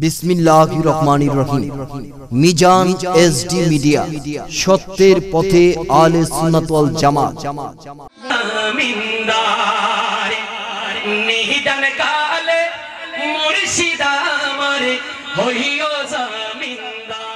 বিসমিল্লাহির রহমানির রহিম। Mizan SD media, সত্যের পথে আলে সুন্নাত ওয়াল জামাত। জমিনদার নিহিদান কালে মুর্শিদ আমার হইও জমিনদার।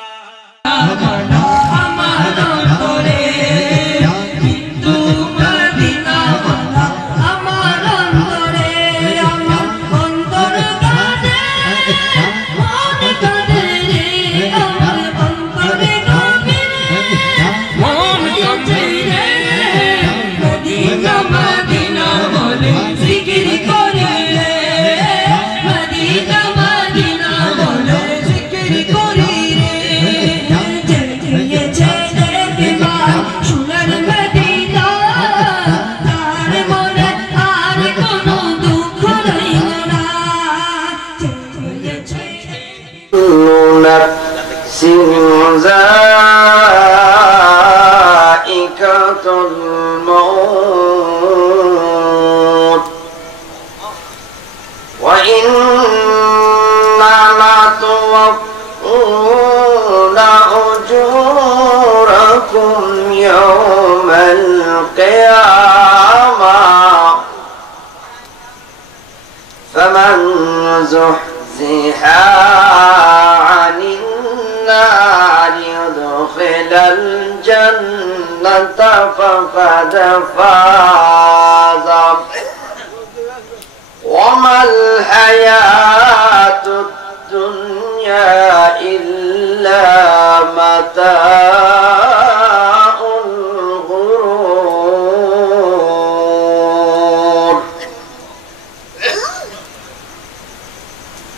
যায়িকাতুল মাউত ওয়া ইন্না লাতুওয়াফফুনা উজুরাকুম ইয়াওমাল কিয়ামাহ ফামান যুহজিহা يدخل الجنة فقد فاز وما الحياة الدنيا إلا متاع الغرور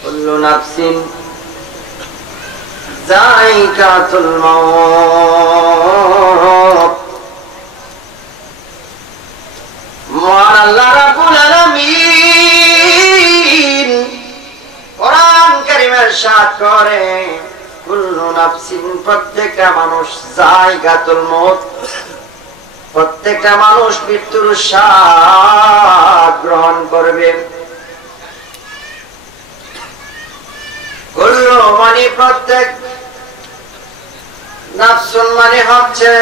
كل نفس যায়িকাতুল মাউত। মহান আল্লাহ রাব্বুল আলামিন কোরআন কারীমে ইরশাদ করে, কুল্লু নাফসিন, প্রত্যেকটা মানুষ, যায়িকাতুল মাউত, প্রত্যেকটা মানুষ মৃত্যুর স্বাদ গ্রহণ করবে। কুল্লু মানে প্রত্যেক, নাফসুন মানে হচ্ছে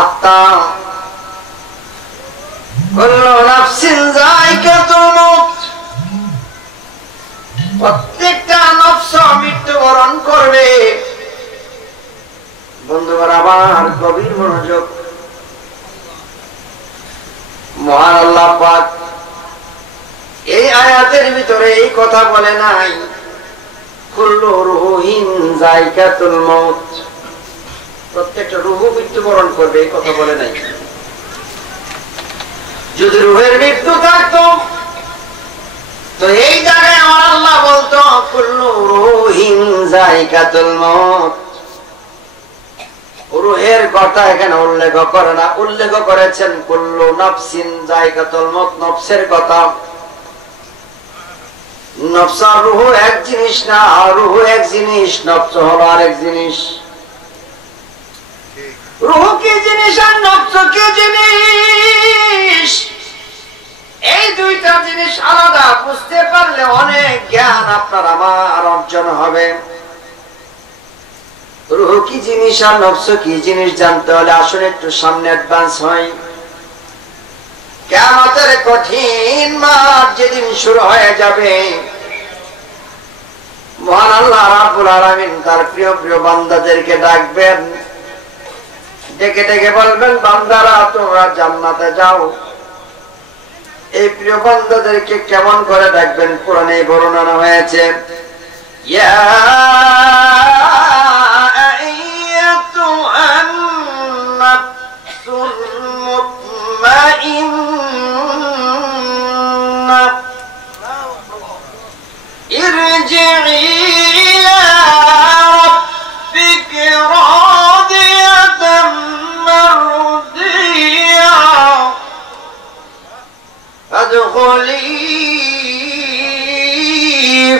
আত্মা। কুল্লু নাফসিন যায়িকাতুল মাউত, প্রত্যেকটা নফস মৃত্যুবরণ করবে। বন্ধুরা আমার, গভীর মনোযোগ। মহান আল্লাহ পাক এই আয়াতের ভিতরে এই কথা বলে নাই কুল্লু রূহিন যায়িকাতুল মাউত, প্রত্যেকটা রূহ মৃত্যুবরণ করবে, এই কথা বলে নাই। যদি রূহের মৃত্যু থাকতো তো এই জায়গায় আমার আল্লাহ বলতো কুল্লু রূহিন যায়িকাতুল মাউত। রূহের কথা এখানে উল্লেখ করে না, উল্লেখ করেছেন কুল্লু নাফসিন যায়িকাতুল মাউত, নফসের কথা। নফস আর রূহ এক জিনিস না, রূহ এক জিনিস, নফস হলো আরেক জিনিস। রূহ কি জিনিস আর নফস কি জিনিস, এই দুইটা জিনিস আলাদা। বুঝতে পারলে অনেক জ্ঞান আপনার আমার অর্জন হবে। রূহ কি জিনিস আর নফস কি জিনিস জানতে হলে আসলে একটু সামনে অ্যাডভান্স হয়। কিয়ামতের কঠিন মাঠ যেদিন শুরু হয়ে যাবে, মহান আল্লাহ রাব্বুল আলামিন তার প্রিয় প্রিয় বান্দাদেরকে ডাকবেন, ডেকে ডেকে বলবেন, বান্দারা তোমরা জান্নাতে যাও। এই প্রিয় বান্দাদেরকে কেমন করে ডাকবেন কোরআনে বর্ণনা হয়েছে, ইয়া আইয়াতুহান নাফসুল মুতমাইন্না ইরজিই ইলা রাব্বিকি রাদিয়াতাম মারদিয়া ফাদখুলি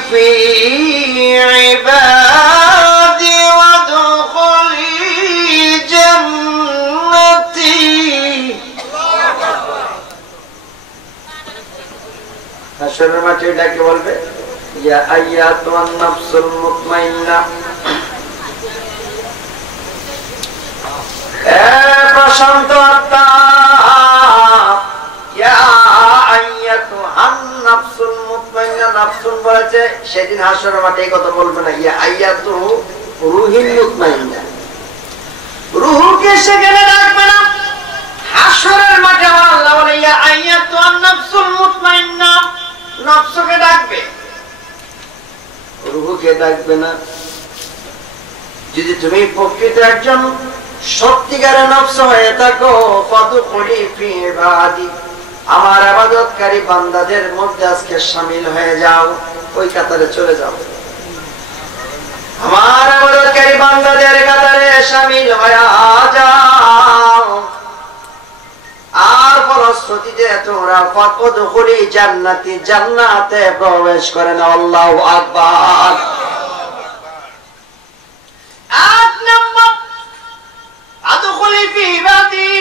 ফি ইবাদি ওয়াদখুলি জান্নাতি। হাসরের মাঠে ডাকে বলবে, ইয়া আইয়াতুন নাফসুল মুতমাইন্না, এ প্রশান্ত আত্মা, ইয়া আইয়াতুন নাফসুল মুতমাইন্না, নাফসুন বলেছে সেদিন হাসরের মাঠে এই কথা বলবে না, ইয়া আইয়াতু রুহিল মুতমাইন্না, রূহকে সেখানে রাখবে না। হাসরের মাঠে আল্লাহ বলে ইয়া আইয়াতুন নাফসুল মুতমাইন্না, নফসকে ডাকবে, রূহকে ডাকবে না। যদি তুমি প্রকৃত একজন সত্যিকারের নফস হয়ে থাকো, ফাদখুলি ফি ইবাদি, আমার ইবাদতকারী বান্দাদের মধ্যে আজকে শামিল হয়ে যাও, ওই কাতারে চলে যাও, আমার ইবাদতকারী বান্দাদের কাতারে শামিল হয়ে যাও। আর ফলশ্রুতিতে তোমরা ফাদখুলি জান্নাতি, জান্নাতে প্রবেশ করে না। আল্লাহু আকবার। এক নম্বর ফাদখুলি ফি ইবাদি,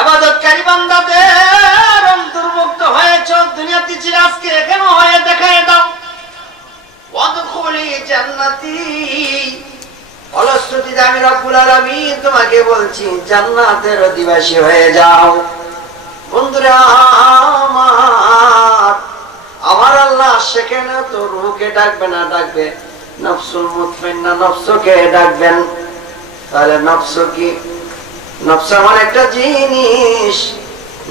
ইবাদতকারী বান্দাদের অন্তর্ভুক্ত হয়েছে, দুনিয়াতে ছিল আজকে এখানে হয়ে দেখায় দাও। ওয়াদখুলি জান্নাতি, ফলশ্রুতিতে আমি রব্বুল আলামিন তোমাকে বলছি জান্নাতের অধিবাসী হয়ে যাও। বন্ধুরা আমার আল্লাহ সেখানে তো রূহকে ডাকবে না, ডাকবে নফসুল মুতমাইন্না, নফসকে ডাকবেন। তাহলে নফস কি? নফস এমন একটা জিনিস,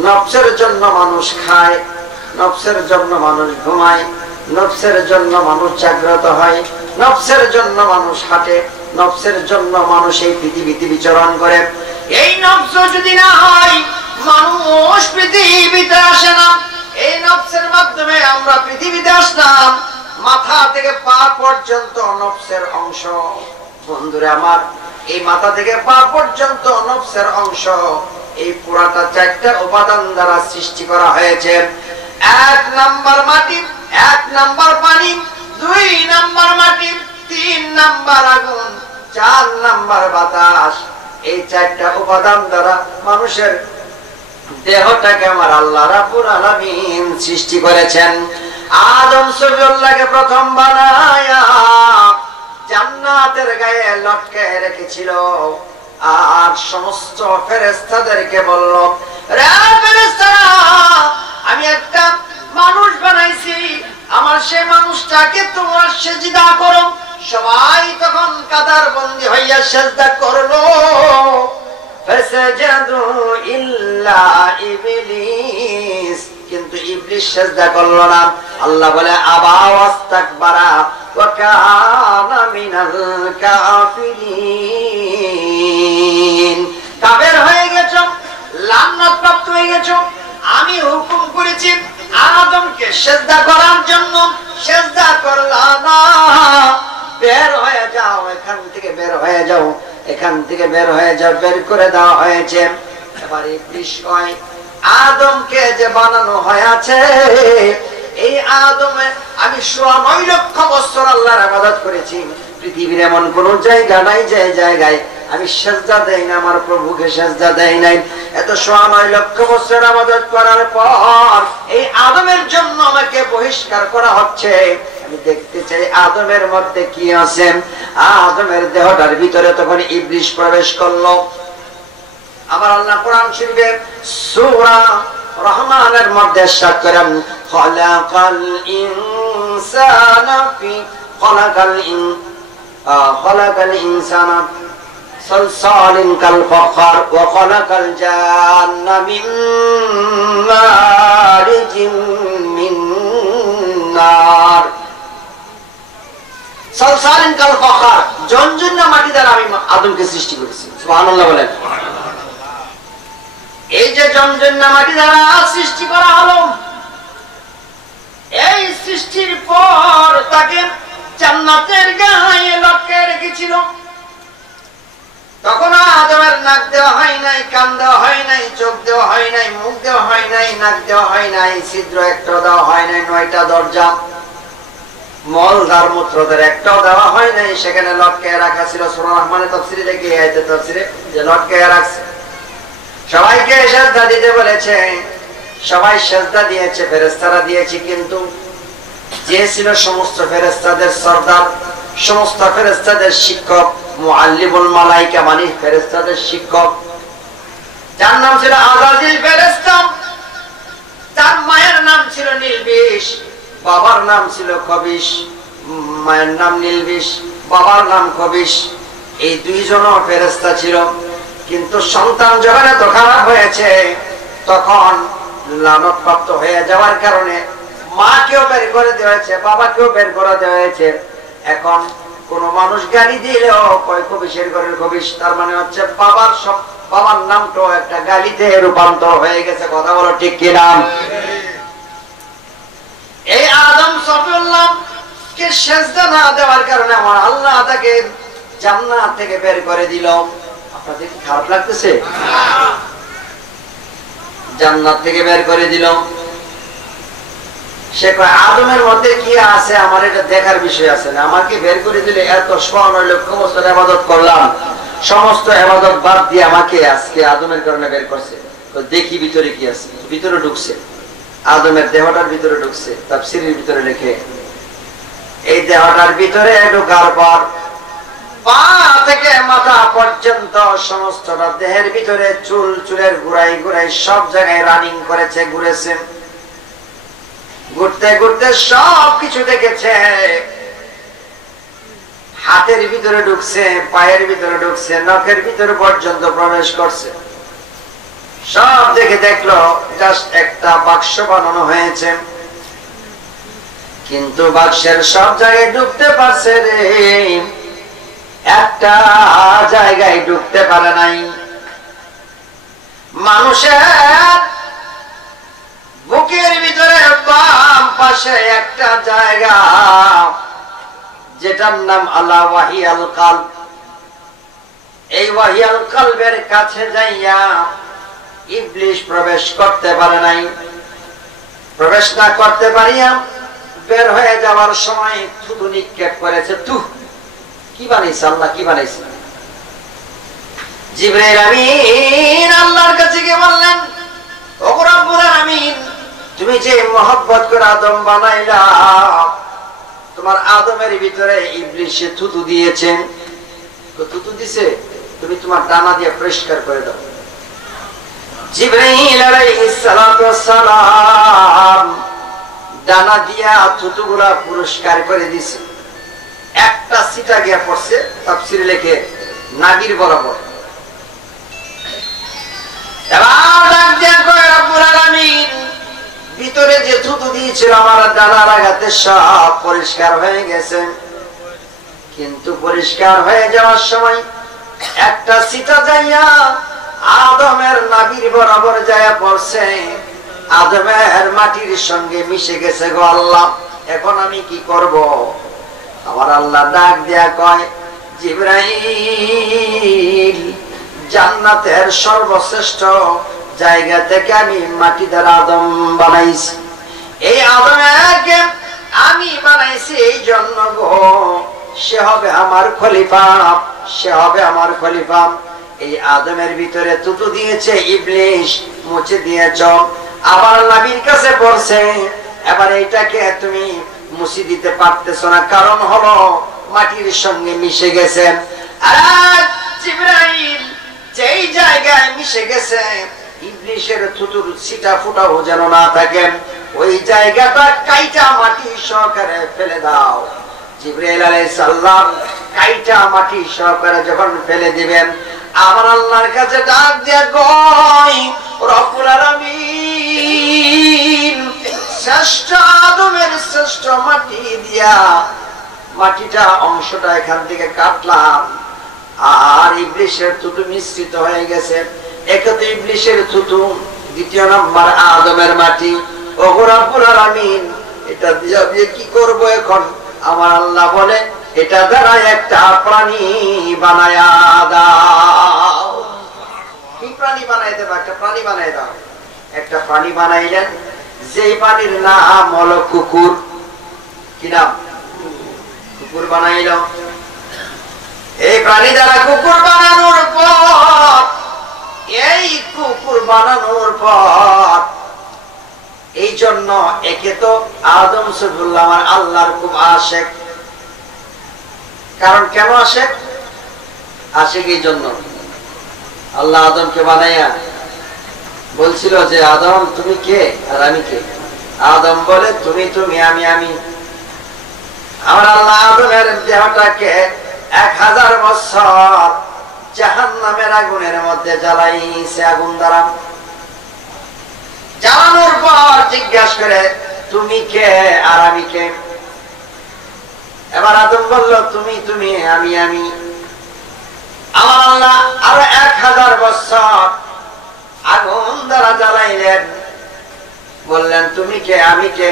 নফসের জন্য মানুষ খায়, নফসের জন্য মানুষ ঘুমায়, নফসের জন্য মানুষ জাগ্রত হয়, নফসের জন্য মানুষ হাঁটে, নফসের জন্য মানুষ এই পৃথিবীতে বিচরণ করে। এই নফস যদি না হয় মানুষ পৃথিবীতে আসে না। এই নফসের মাধ্যমে আমরা পৃথিবীতে আসলাম, মাথা থেকে পা পর্যন্ত নফসের অংশ। বন্ধুরা আমার, এই মাথা থেকে পা পর্যন্ত নফসের অংশ, এই পুরাটা চারটা উপাদান দ্বারা সৃষ্টি করা হয়েছে। এক নাম্বার মাটি, এক নাম্বার পানি, দুই নাম্বার মাটি, তিন নাম্বার আগুন, চার নাম্বার বাতাস। এই চারটা উপাদান দ্বারা মানুষের দেহটাকে আমার আল্লাহ রাব্বুল আলামিন সৃষ্টি করেছেন। আদম সফিউল্লাহকে প্রথম বানায়া জান্নাতের গায়ে লটকে রেখেছিল, আর সমস্ত ফেরেশতাদেরকে বলল, রে ফেরেশতারা, আমি একটা মানুষ বানাইছি, আমার সে মানুষটাকে তোমরা সিজদা করো। সবাই তখন কাতার বন্দী হইয়া সিজদা করলো। ফাসাজাদু ইল্লা ইবলিস, কিন্তু ইবলিস সিজদা করলো না। আল্লাহ বলে আবা ওয়াস্তাকবারা ওয়া কানা মিনাল কাফিরিন, কাফের হয়ে গেছো, লানত প্রাপ্ত হয়ে গেছো। আমি হুকুম করেছি আদমকে সিজদা করার জন্য, সিজদা করলা না, বের হয়ে যাও, এখান থেকে বের হয়ে যাও, এখান থেকে বের হয়ে যাও, বের করে দেওয়া হয়েছে। এবার ইবলিস কয়, আদমকে যে বানানো হয়েছে, এই আদমে আমি ৯ লক্ষ বছর আল্লাহর ইবাদত করেছি। পৃথিবীর এমন কোন জায়গা নাই যে জায়গায় আমি সিজদা দেই না, আমার প্রভুকে সিজদা দেই নাই। এত ৯ লক্ষ বছর ইবাদত করার পর এই আদমের জন্য আমাকে বহিষ্কার করা হচ্ছে। আমি দেখতে চাই আদমের মধ্যে কি আছে। আদমের দেহটার ভিতরে তখন ইবলিস প্রবেশ করলো। আমার আল্লাহ কোরআন শরীফে সূরা রহমানের মধ্যে ইরশাদ করেন, খলাকাল ইনসানা ফি খলাকাল ইনসানা সালসালিন কাল ফখর ওয়া খলাকাল জান্না মিন মারিজিন মিন নার। সালসালিন কাল ফখর, ঝনঝনা মাটি দ্বারা আমি আদমকে সৃষ্টি করেছি। সুবহানাল্লাহ বলেন। এই যে ঝনঝনা মাটি দ্বারা সৃষ্টি করা হলো, এই সৃষ্টির পর তাকে জান্নাতের গায়ে লটকে রেখেছিল। তখন আদমের নাক দেওয়া হয় নাই, কান দেওয়া হয় নাই, চোখ দেওয়া হয় নাই, মুখ দেওয়া হয় নাই, নাক দেওয়া হয় নাই, ছিদ্র একটাও দেওয়া হয় নাই, ৯টা দরজা, মলদার মূত্রদের একটাও দেওয়া হয় নাই, সেখানে লটকে রাখা ছিল। সূরা রহমানের তাফসীরে দেখি, আয়াতের তাফসীরে যে লটকে রাখছে। সবাইকে সিজদা দিতে বলেছে, সবাই সিজদা দিয়েছে, ফেরেশতারা দিয়েছে, কিন্তু যে ছিল সমস্ত ফেরেশতাদের সরদার, সমস্ত ফেরেশতাদের শিক্ষক, মুআল্লিমুল মালায়েকা মানে ফেরেশতাদের শিক্ষক, যার নাম ছিল আযাজিল ফেরেশতা। তার মায়ের নাম ছিল নীলবিষ, বাবার নাম ছিল কবিশ। মায়ের নাম নীলবিষ, বাবার নাম কবিশ। এই দুইজনও ফেরেশতা ছিল। কিন্তু সন্তান যখন এত খারাপ হয়েছে, তখন লানতপ্রাপ্ত হয়ে যাওয়ার কারণে মাকেও বের করে দেওয়া হয়েছে, বাবাকেও বের করে দেওয়া হয়েছে। এখন কোন মানুষ গালি দিলেও কয় কবিশের ঘরের কবিশ, তার মানে হচ্ছে বাবার নামটাও একটা গালিতে রূপান্তর হয়ে গেছে। কথা বলো ঠিক কিনা? এই আদম সফিউল্লাহ কে সেজদা না দেওয়ার কারণে আমার আল্লাহ তাকে জান্নাত থেকে বের করে দিল। আপনাদের কি খারাপ লাগতেছে? জান্নাত থেকে বের করে দিল। সে কয় আদমের মধ্যে কি আছে আমার এটা দেখার বিষয় আছে না, আমাকে বের করে দিলে এত 96 লক্ষ বছর ইবাদত করলাম, সমস্ত ইবাদত বাদ দিয়ে আমাকে আজকে আদমের কারণে বের করছে। তো দেখি ভিতরে কি আছে। ভিতরে ঢুকছে, আদমের দেহটার ভিতরে ঢুকছে। তাফসীরের ভিতরে লেখে এই দেহটার ভিতরে ঢোকার পর পা থেকে মাথা পর্যন্ত সমস্তটা দেহের ভিতরে চুলের গুড়াই গুড়াই সব জায়গায় রানিং করেছে, ঘুরেছে। ঘুরতে ঘুরতে সব কিছু দেখেছে। হাতের ভিতরে ঢুকছে, পায়ের ভিতরে ঢুকছে, নখের ভিতরে পর্যন্ত প্রবেশ করছে। সব দেখে দেখলো জাস্ট একটা বাক্স বানানো হয়েছে, কিন্তু বাক্সের সব জায়গায় ঢুকতে পারছে রে, একটা জায়গায় ঢুকতে পারে নাই। মানুষের বুকের ভিতরে বাম পাশে একটা জায়গা, যেটার নাম আলা ওয়াহিয়াল কালব। এই ওয়াহিয়াল কালবের কাছে যাইয়া ইবলিশ প্রবেশ করতে পারে নাই। প্রবেশ না করতে পারিয়া বের হয়ে যাওয়ার সময় থুতু নিক্ষেপ করেছে। কি বানাইছে আল্লাহ, কি বানাইছে? জিবরাইল আমিন আল্লাহর কাছে গিয়ে বললেন, ওগো রব্বুল আলামিন, তুমি যে মহব্বত করে আদম বানাইলা, তোমার আদমের ভিতরে ইবলিশে থুতু দিয়েছেন। থুতু দিছে, তুমি তোমার ডানা দিয়ে পরিষ্কার করে দাও। জিবরাইল আলাইহিস সালাতু ওয়াস সালাম ডানা দিয়া থুতুগুলা পরিষ্কার করে দিছে। একটা সিটা গিয়া পড়ছে, তাফসীরে লেখে নাগির বরাবর। এবার ডাক দিয়া কয়, রব্বুল আলামিন, ভিতরে যে থুতু দিয়েছিল আমার ডানার আঘাতে সব পরিষ্কার হয়ে গেছে, কিন্তু পরিষ্কার হয়ে যাওয়ার সময় একটা সিটা যাইয়া আদমের নাভির বরাবর যাইয়া পড়ছে, আদমের মাটির সঙ্গে মিশে গেছে। গো আল্লাহ, এখন আমি কি করব? আমার আল্লাহ ডাক দেয়া কয়, জিবরাইল, জান্নাতের সর্বশ্রেষ্ঠ জায়গা থেকে আমি মাটি দ্বারা আদম বানাইছি। এই আদমকে আমি বানাইছি এই জন্য গো, সে হবে আমার খলিফা, সে হবে আমার খলিফা। এই আদমের ভিতরে থুতু দিয়েছে ইবলিশ, মুছে দিয়েছ, আবার নবীর কাছে পড়ছে। এবার এইটাকে তুমি মুছে দিতে পারতেছ না, কারণ হলো মাটির সঙ্গে মিশে গেছে। আর জিবরাইল যেই জায়গায় মিশে গেছে, ইবলিশের থুতুর ছিটা ফুটাও যেন না থাকে, ওই জায়গাটা কাইটা মাটি সহকারে ফেলে দাও। জিবরাইল আলাইহিস সালাম কাইটা মাটি সহকারে যখন ফেলে দিবেন, আমার আল্লাহর কাছে ডাক দিয়া কয়, রব্বুল আলামিন, শ্রেষ্ঠ আদমের শ্রেষ্ঠ মাটি দিয়া মাটিটা অংশটা এখান থেকে কাটলাম, আর ইবলিশের থুতু মিশ্রিত হয়ে গেছে। একে তো ইবলিশের থুতু, দ্বিতীয় নাম্বার আদমের মাটি। ওগো রব্বুল আলামিন, এটা দিয়ে আমি কি করব এখন? আমার আল্লাহ বলে, এটা দ্বারা একটা প্রাণী বানায়া দাও। কি প্রাণী বানাই দেবো? একটা প্রাণী বানাই দাও। একটা প্রাণী বানাইলেন, যেই প্রাণীর নাম হলো কুকুর। কি নাম? কুকুর বানাইল। এই প্রাণী দ্বারা কুকুর বানানোর পর, এই কুকুর বানানোর পর এই জন্য একে তো আদম সফিউল্লাহ আমার আল্লাহর খুব আশেক। কারণ কেন আশেক? আশেক এই জন্য, আল্লাহ আদমকে বানাইয়া বলছিল যে আদম তুমি কে আর আমি কে? আদম বলে তুমি তুমি আমি আমি। আমার আল্লাহ আদমের দেহটাকে 1000 বছর জাহান্নামের আগুনের মধ্যে জ্বালাইছে, আগুন দ্বারা জ্বালানোর পর জিজ্ঞাসা করে তুমি কে আর আমি কে? এবার আদম বলল তুমি তুমি আমি আমি। আমার আল্লাহ আরো 1000 বছর আগুন দ্বারা জ্বালাইলেন, বললেন তুমি কে আমি কে?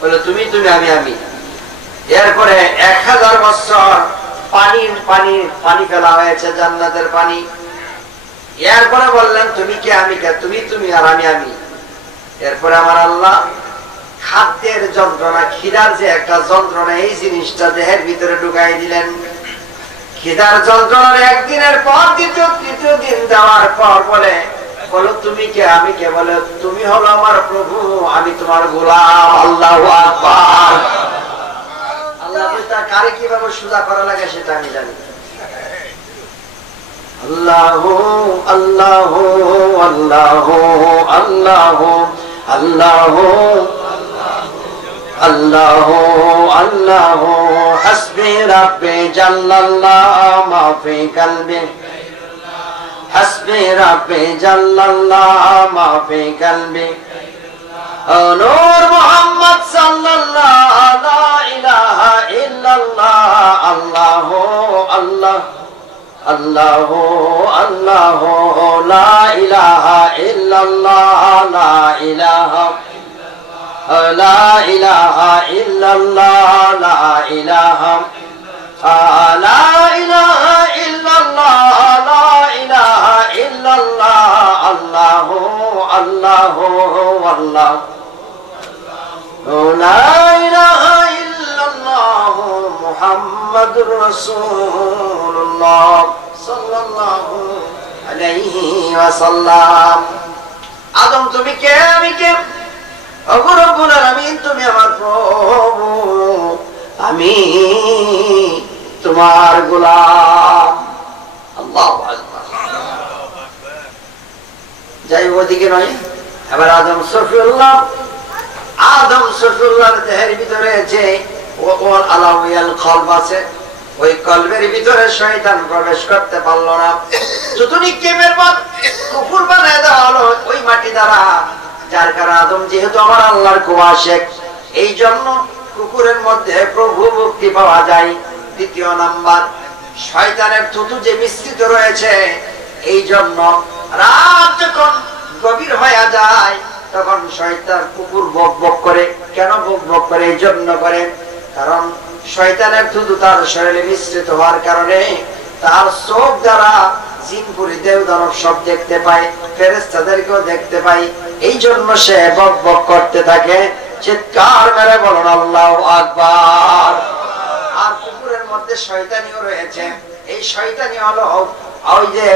বলল তুমি তুমি আমি আমি। এরপরে 1000 বছর পানি পানি পানি ফেলা হয়েছে, জান্নাতের পানি। এরপরে বললেন তুমি কে আমি কে? তুমি তুমি আর আমি আমি। এরপরে আমার আল্লাহ খাদ্যের যন্ত্রণা, খিদার যে একটা যন্ত্রণা, এই জিনিসটা দেহের ভিতরে ঢুকাই দিলেন। খিদার যন্ত্রণার একদিনের পর তৃতীয় দিন দেওয়ার পর বলো তুমি কে আমি কে? বলে তুমি হলো আমার প্রভু, আমি তোমার গোলাম। আল্লাহু আকবার। আল্লাহ তার কারে কিভাবে সুজা করা লাগে সেটা আমি জানি। আল্লাহু আল্লাহু আল্লাহু আল্লাহু আল্লাহু আল্লাহু আল্লাহু হাসবি রাব্বি জাল্লাল্লাহু মা ফি কলবি, হাসবি রাব্বি জাল্লাল্লাহু মা ফি কলবি। নূর মুহাম্মদ সাল্লাল্লাহু লা ইলাহা ইল্লাল্লাহ। আল্লাহু আল্লাহ আল্লাহু আল্লাহু লা ইলাহা ইল্লাল্লাহ লা ইলাহা লা ইলাহা ইল্লাল্লাহ লা ইলাহা লা ইলাহা ইল্লাল্লাহ লা ইলাহা ইল্লাল্লাহ। আল্লাহু আল্লাহু আল্লাহ লা ইলাহা ইল্লাল্লাহ মুহাম্মাদুর রাসূলুল্লাহ সাল্লাল্লাহু আলাইহি ওয়াসাল্লাম। আদম তুমি কে আমি কে? ওগো রব্বুল আলামিন তুমি আমার প্রভু, আমি তোমার গোলাম। আল্লাহু আকবার। যাই ওদিকে নয়, এবার আদম সফিউল্লাহর দেহের ভিতরে যে ওয়াল আলাউয়াল কলব আছে, ওই কলবের ভিতরে শয়তান প্রবেশ করতে পারলো না। চতুর্দিকের পর কুকুর বানায় দেওয়া হলো ওই মাটি দ্বারা, যার কারণে আদম যেহেতু আমার আল্লাহর খুব আশেক, এই জন্য কুকুরের মধ্যে প্রভু মুক্তি পাওয়া যায়। দ্বিতীয় নাম্বার, শয়তানের থুতু যে মিশ্রিত রয়েছে, এই জন্য রাত যখন গভীর হয়ে যায় তখন শয়তান কুকুর বক বক করে। কেন বক বক করে? এই জন্য করে কারণ শয়তানের থুতু তার শরীরে মিশ্রিত হওয়ার কারণে তার চোখ দ্বারা জিনপুরি দেব দানব সব দেখতে পায়, ফেরেশতাদেরকেও দেখতে পায়। এই জন্য সে বক বক করতে থাকে। চিৎকার মেরে বলুন আল্লাহু আকবার। আর কুকুরের মধ্যে শয়তানিও রয়েছে। এই শয়তানি হলো ওই যে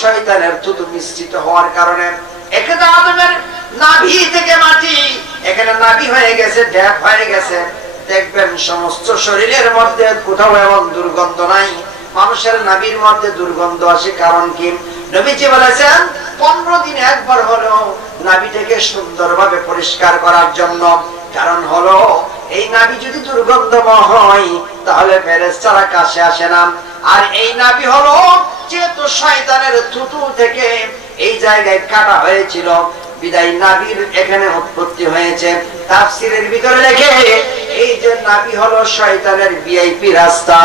শয়তানের থুতু মিশ্রিত হওয়ার কারণে এখানে আদমের নাভি থেকে মাটি, এখানে নাভি হয়ে গেছে, ড্যাপ হয়ে গেছে। দেখবেন সমস্ত শরীরের মধ্যে কোথাও এমন দুর্গন্ধ নাই। মানুষের নাভির মধ্যে দুর্গন্ধ আসে কারণ কি? নবীজি বলেছেন 15 দিনে একবার হলো নাভিটাকে সুন্দরভাবে পরিষ্কার করার জন্য। কারণ হলো এই নাভি যদি দুর্গন্ধময় হয় তাহলে ফেরেশতারা কাছে আসে না। আর এই নাভি হলো যেহেতু শয়তানের থুতু থেকে এই জায়গায় কাটা হয়েছিল, বিদায় নাভির এখানে উৎপত্তি হয়েছে। তাফসীরের ভিতরে লেখে এই যে নাভি হলো শয়তানের ভিআইপি রাস্তা।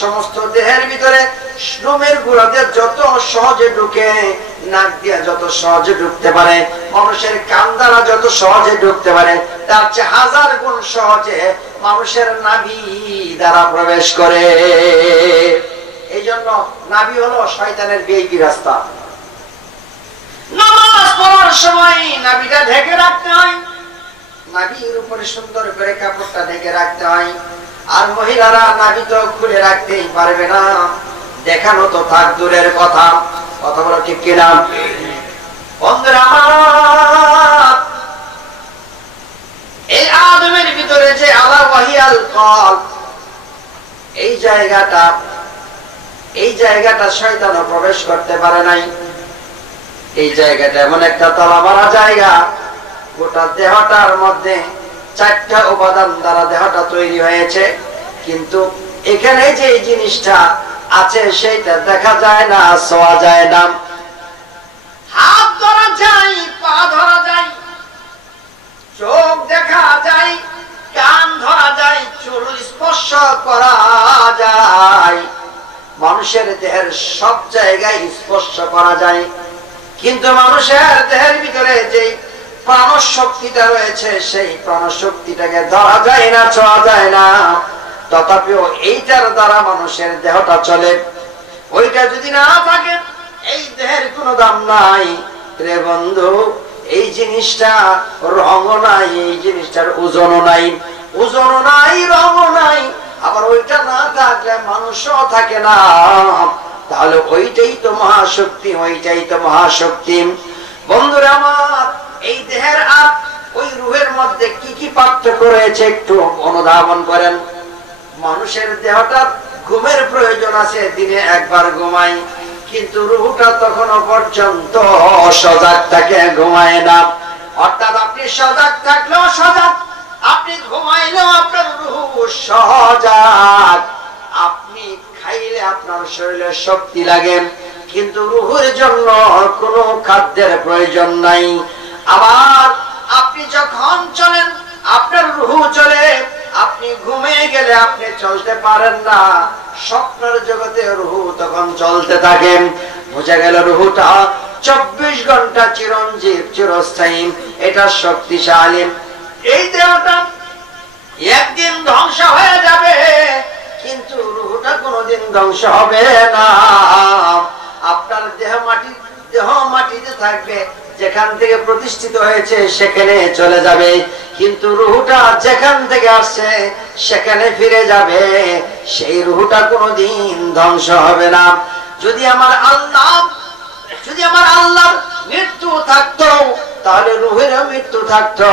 সমস্ত দেহের ভিতরে শ্রমের গুড়াতে যত সহজে ঢুকে, নাক দিয়ে যত সহজে ঢুকতে পারে, মানুষের কান দ্বারা যত সহজে ঢুকতে পারে, তার চেয়ে 1000 গুণ সহজে মানুষের নাভি দ্বারা প্রবেশ করে। এই জন্য নাভি হলো শয়তানের ভিআইপি রাস্তা। নামাজ পড়ার সময় নাভিটা ঢেকে রাখতে হয়, নাভির উপরে সুন্দর করে কাপড়টা ঢেকে রাখতে হয়। আর মহিলারা নাভি তো খুলে রাখতেই পারবে না, দেখানো তো থাক দূরের কথা। কথা বলো ঠিক কিনা? বন্ধুরা আমার, এই আদমের ভিতরে যে আলা ওয়াহিয়াল কলব, এই জায়গাটা শয়তানও প্রবেশ করতে পারে নাই। এই জায়গাটা এমন একটা তলা মারা জায়গা, গোটা দেহটার মধ্যে 4টা উপাদান দ্বারা দেহটা তৈরি হয়েছে, কিন্তু এখানে যে জিনিসটা আছে সেইটা দেখা যায় না, ছোঁয়া যায় না। হাত ধরা যায়, পা ধরা যায়, চোখ দেখা যায়, কান ধরা যায়, চুল স্পর্শ করা যায়, মানুষের দেহের সব জায়গায় স্পর্শ করা যায়, কিন্তু মানুষের দেহের ভিতরে যে প্রাণশক্তিটা রয়েছে সেই প্রাণশক্তিটাকে ধরা যায় না, ছোঁয়া যায় না। তথাপিও এইটার দ্বারা মানুষের দেহটা চলে। ওইটা যদি না থাকে এই দেহের কোনো দাম নাই রে বন্ধু। এই জিনিসটা রঙও নাই, এই জিনিসটার ওজনও নাই, ওজনও নাই, রঙও নাই। আবার ওইটা না থাকলে মানুষও থাকে না। তাহলে ওইটাই তো মহাশক্তি, ওইটাই তো মহাশক্তি। বন্ধুরা আমার, এই দেহের আর ওই রুহের মধ্যে কি কি পার্থক্য রয়েছে একটু অনুধাবন করেন। মানুষের দেহটা ঘুমের প্রয়োজন আছে, দিনে একবার ঘুমায়, কিন্তু রুহটা তখনও পর্যন্ত সজাগ থাকে, ঘুমায় না। অর্থাৎ আপনি সজাগ থাকলেও সজাগ, আপনি ঘুমাইলেও আপনার রুহ সজাগ। আপনি খাইলে আপনার শরীরে শক্তি লাগে, কিন্তু রুহের জন্য কোনো খাদ্যের প্রয়োজন নাই। আবার আপনি যখন চলেন আপনার রুহ চলে, আপনি ঘুমিয়ে গেলে আপনি চলতে পারেন না। স্বপ্নের জগতে রুহ তখন চলতে থাকেন। বোঝা গেল রুহটা 24 ঘন্টা চিরঞ্জীব, চিরস্থায়ী, এটা শক্তিশালী। এই দেহটা একদিন ধ্বংস হয়ে যাবে, কিন্তু রুহটা কোনোদিন ধ্বংস হবে না। আপনার দেহ মাটিতে থাকবে, যেখান থেকে প্রতিষ্ঠিত হয়েছে সেখানে চলে যাবে, কিন্তু রুহটা যেখান থেকে আসছে সেখানে ফিরে যাবে। সেই রুহটা কোনোদিন ধ্বংস হবে না। যদি আমার আল্লাহর মৃত্যু থাকতো তাহলে রুহেরও মৃত্যু থাকতো।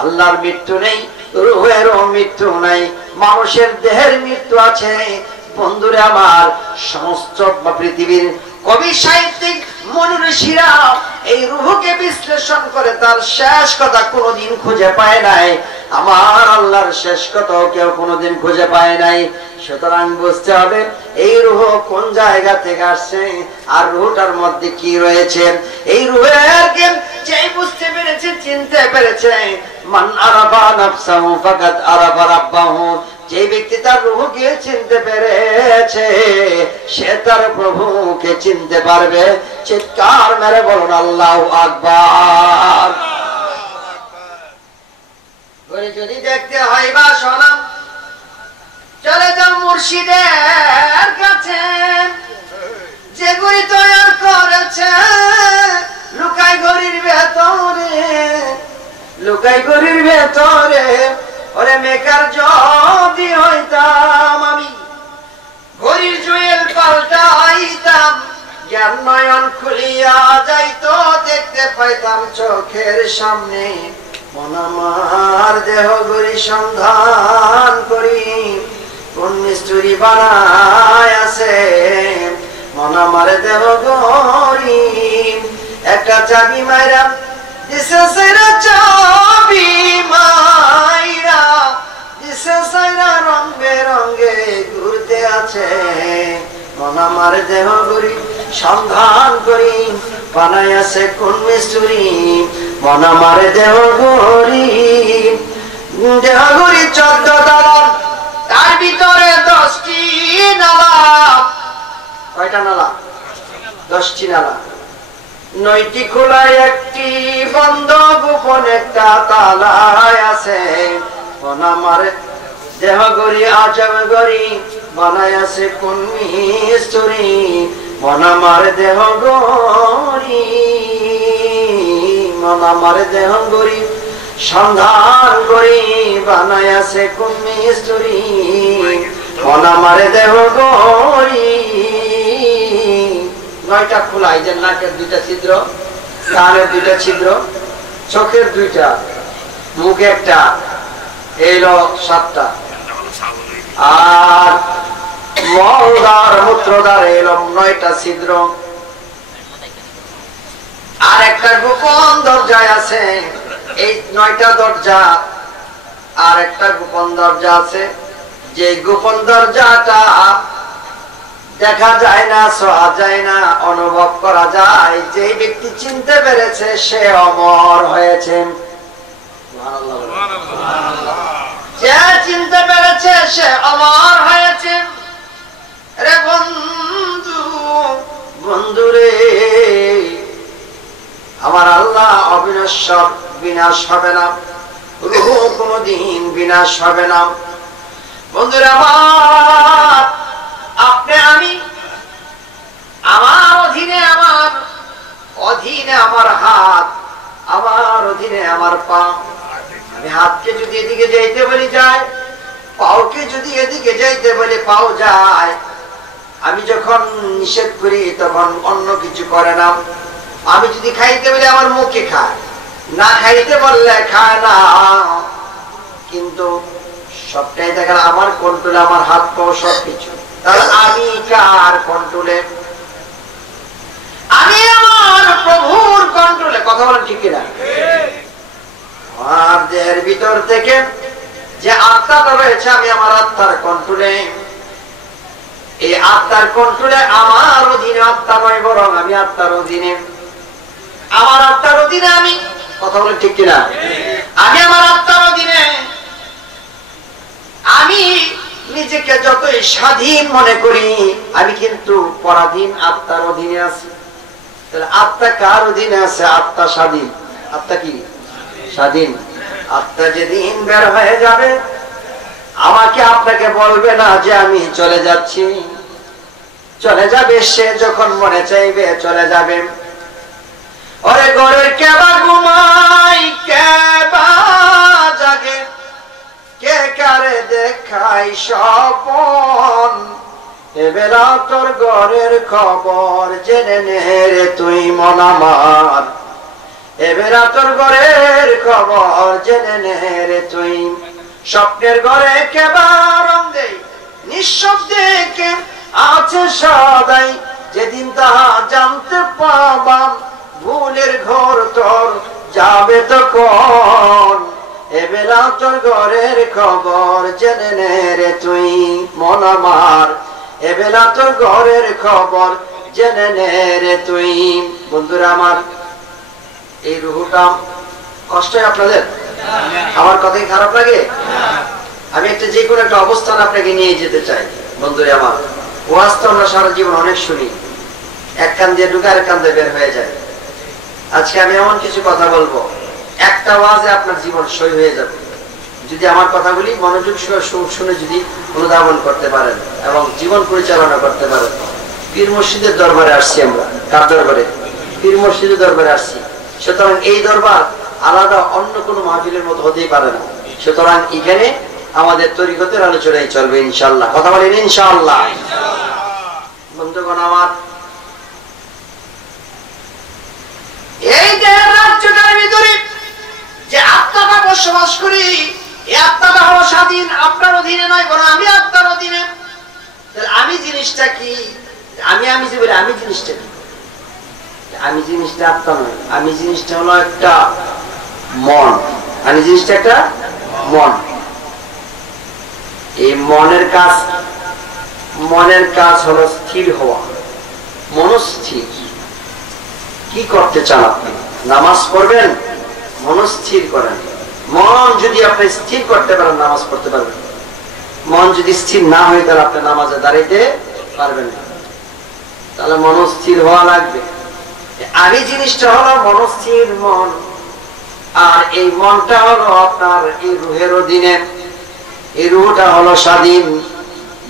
আল্লাহর মৃত্যু নেই, রুহেরও মৃত্যু নাই। মানুষের দেহের মৃত্যু আছে। বন্ধুরা আমার, সমস্ত পৃথিবীর কবি সাহিত্যিক মনীষীরা এই রুহকে বিশ্লেষণ করে তার শেষ কথা কোনোদিন খুঁজে পায় নাই। আমার আল্লাহর শেষ কথাও কেউ কোনোদিন খুঁজে পায় নাই। সুতরাং বুঝতে হবে এই রুহ কোন জায়গা থেকে আসছে আর রুহটার মধ্যে কি রয়েছে। এই রুহকে যে বুঝতে পেরেছে, চিনতে পেরেছে, মান আরাফা নাফসাহু ফাকাদ আরাফা রাব্বাহু, যে ব্যক্তি তার রুহকে চিনতে পেরেছে সে তার প্রভুকে চিনতে পারবে। চিৎকার মেরে বলুন আল্লাহু আকবার। যদি দেখতে হয় বা শোনা, চলে যাও মুর্শিদের কাছে, যে ঘড়ি তৈরি করেছে লুকাই ঘড়ির ভেতরে, লুকাই ঘড়ির ভেতরে। ওরে মেকার যদি হইতাম আমি, ঘড়ির জুয়েল পাল্টাইতাম, জ্ঞান নয়ন খুলিয়া যাইতো, দেখতে পাইতাম চোখের সামনে। মন আমার দেহ ঘড়ি সন্ধান করি, কোন মিস্ত্রি বানায় আছে। মন আমার দেহ ঘড়ি, একটা চাবি মাইরা দিছে সেরা, চাবি মাইরা দিছে সেরা, রং বেরঙ্গে ঘুরতে আছে। মন আমার দেহ ঘড়ি সন্ধান করি, বানায় আছে কোন মিস্ত্রি। মন আমার দেহ ঘড়ি, দেহ ঘড়ি 14 তলা, তার ভিতরে 10টি নালা। কয়টা নালা? 10টি নালা। 9টি খোলা, 1টি বন্ধ, গোপন একটা তালায় আছে। মন আমার দেহ ঘড়ি আজব ঘড়ি, বানায় আছে কোন মিস্ত্রি। মন আমার দেহ ঘড়ি, মন আমার দেহ ঘড়ি সন্ধান করি, বানায় আছে কোন মিস্ত্রি। মন আমার দেহ ঘড়ি। 9টা খোলা, এই যে নাকের 2টা ছিদ্র, কানের 2টা ছিদ্র, চোখের 2টা, মুখে একটা, এলো 7টা, আর মলদ্বার মূত্রদ্বার এলো 9টা ছিদ্র, আর একটা গোপন দরজায় আছে। এই 9টা দরজা আর একটা গোপন দরজা আছে, যে গোপন দরজাটা দেখা যায় না, ছোঁয়া যায় না, অনুভব করা যায়। যে ব্যক্তি চিনতে পেরেছে সে অমর হয়েছে। যে চিনতে পেরেছে সে অমর হয়েছে। রে বন্ধু, বন্ধুরে, আমার আল্লাহ অবিনশ্বর, বিনাশ হবে না, রূহ কোনদিন বিনাশ হবে না। বন্ধুরা আমার, আপনি আমি, আমার অধীনে আমার অধীনে আমার হাত, আমার অধীনে আমার পা। আমি হাতকে যদি এদিকে যাইতে বলি যায়, পাওকে যদি এদিকে যাইতে বলি পাও যায়। আমি যখন নিষেধ করি তখন অন্য কিছু করে না। আমি যদি খাইতে বলি আমার মুখে খায়, না খাইতে বললে খায় না। কিন্তু সবটাই দেখেন আমার কন্ট্রোলে, আমার হাত পাও সবকিছু। তাহলে আমি কার কন্ট্রোলে? আমি আমার প্রভুর কন্ট্রোলে। কথা বলেন ঠিক কিনা? আমার দেহের ভিতর থেকে যে আত্মাটা রয়েছে, আমি আমার আত্মার কন্ট্রোলে। এই আত্মার কন্ট্রোলে আমার অধীনে আত্মা নয়, বরং আমি আত্মার অধীনে। আমার আত্মার অধীনে আমি। কথা বলেন ঠিক কিনা? আমি আমার আত্মার অধীনে। আমি নিজেকে যতই স্বাধীন মনে করি, আমি কিন্তু পরাধীন আত্মার অধীনে আছি। তাহলে আত্মা কার অধীনে আছে? আত্মা স্বাধীন। আত্মা কি স্বাধীন? আত্মা যেদিন বের হয়ে যাবে, আমাকে আপনাকে বলবে না যে আমি চলে যাচ্ছি। চলে যাবে সে যখন মনে চাইবে চলে যাবে। ওরে ঘরের কেবা ঘুমাই, কেবা জাগে, কে কারে দেখাই স্বপন। এবেলা তোর ঘরের খবর জেনে নে রে তুই মন আমার। এবেলা তোর ঘরের খবর জেনে নে রে তুই। স্বপ্নের ঘরে কেবা রং দেই, নিঃশব্দে কে আছে সদাই। যেদিন তাহা জানতে পাবাম, ভুলের ঘর তোর যাবে তখন। এবেলা তোর ঘরের খবর জেনে নে রে তুই মন আমার। এবেলা তোর ঘরের খবর জেনে নে রে তুই। বন্ধুরা আমার, এই রুহুটা কষ্ট হয় আপনাদের? আমার কথাই খারাপ লাগে? আমি একটা যে কোনো একটা অবস্থান আপনাকে নিয়ে যেতে চাই। বন্ধুরা আমার, ওয়াজ তো আমরা সারা জীবন অনেক শুনি, এক কান দিয়ে ঢুকে আর কান দিয়ে বের হয়ে যায়। আজকে আমি এমন কিছু কথা বলবো, একটা ওয়াজে আপনার জীবন সই হয়ে যাবে যদি আমার কথাগুলি মনোযোগ শুনে যদি অনুধাবন করতে পারেন এবং জীবন পরিচালনা করতে পারেন। পীর মসজিদের দরবারে আসছি আমরা। কার দরবারে? পীর মসজিদের দরবারে আসছি। সুতরাং এই দরবার আলাদা অন্য কোনো মাহফিলের মতো হতেই পারে না। সুতরাং এখানে আমাদের তরিকতের আলোচনাই চলবে ইনশাআল্লাহ। কথা বলেন ইনশাআল্লাহ। বন্ধুগণ আমার, এই দেহের রাজ্যটার ভিতরে যে আত্মাটা বসবাস করি, এই আত্মাটা হলো স্বাধীন, আপনার অধীনে নয়, বরং আমি আত্মার অধীনে। আমি জিনিসটা কি? আমি যে বলি, আমি জিনিসটা কি? আমি জিনিসটা আত্মা নয়, আমি জিনিসটা হলো একটা মন। আমি জিনিসটা একটা মন। এই মনের কাজ হলো স্থির হওয়া, মনস্থির। কি করতে চান আপনি? নামাজ পড়বেন, মনস্থির করেন। মন যদি আপনি স্থির করতে পারেন, নামাজ পড়তে পারবেন। মন যদি স্থির না হয়, তাহলে আপনি নামাজে দাঁড়াইতে পারবেন না। তাহলে মনস্থির হওয়া লাগবে। আমি জিনিসটা হলো মনস্থির মন, আর এই মনটা হলো আপনার এই রুহের অধীনে। এই রুহটা হলো স্বাধীন।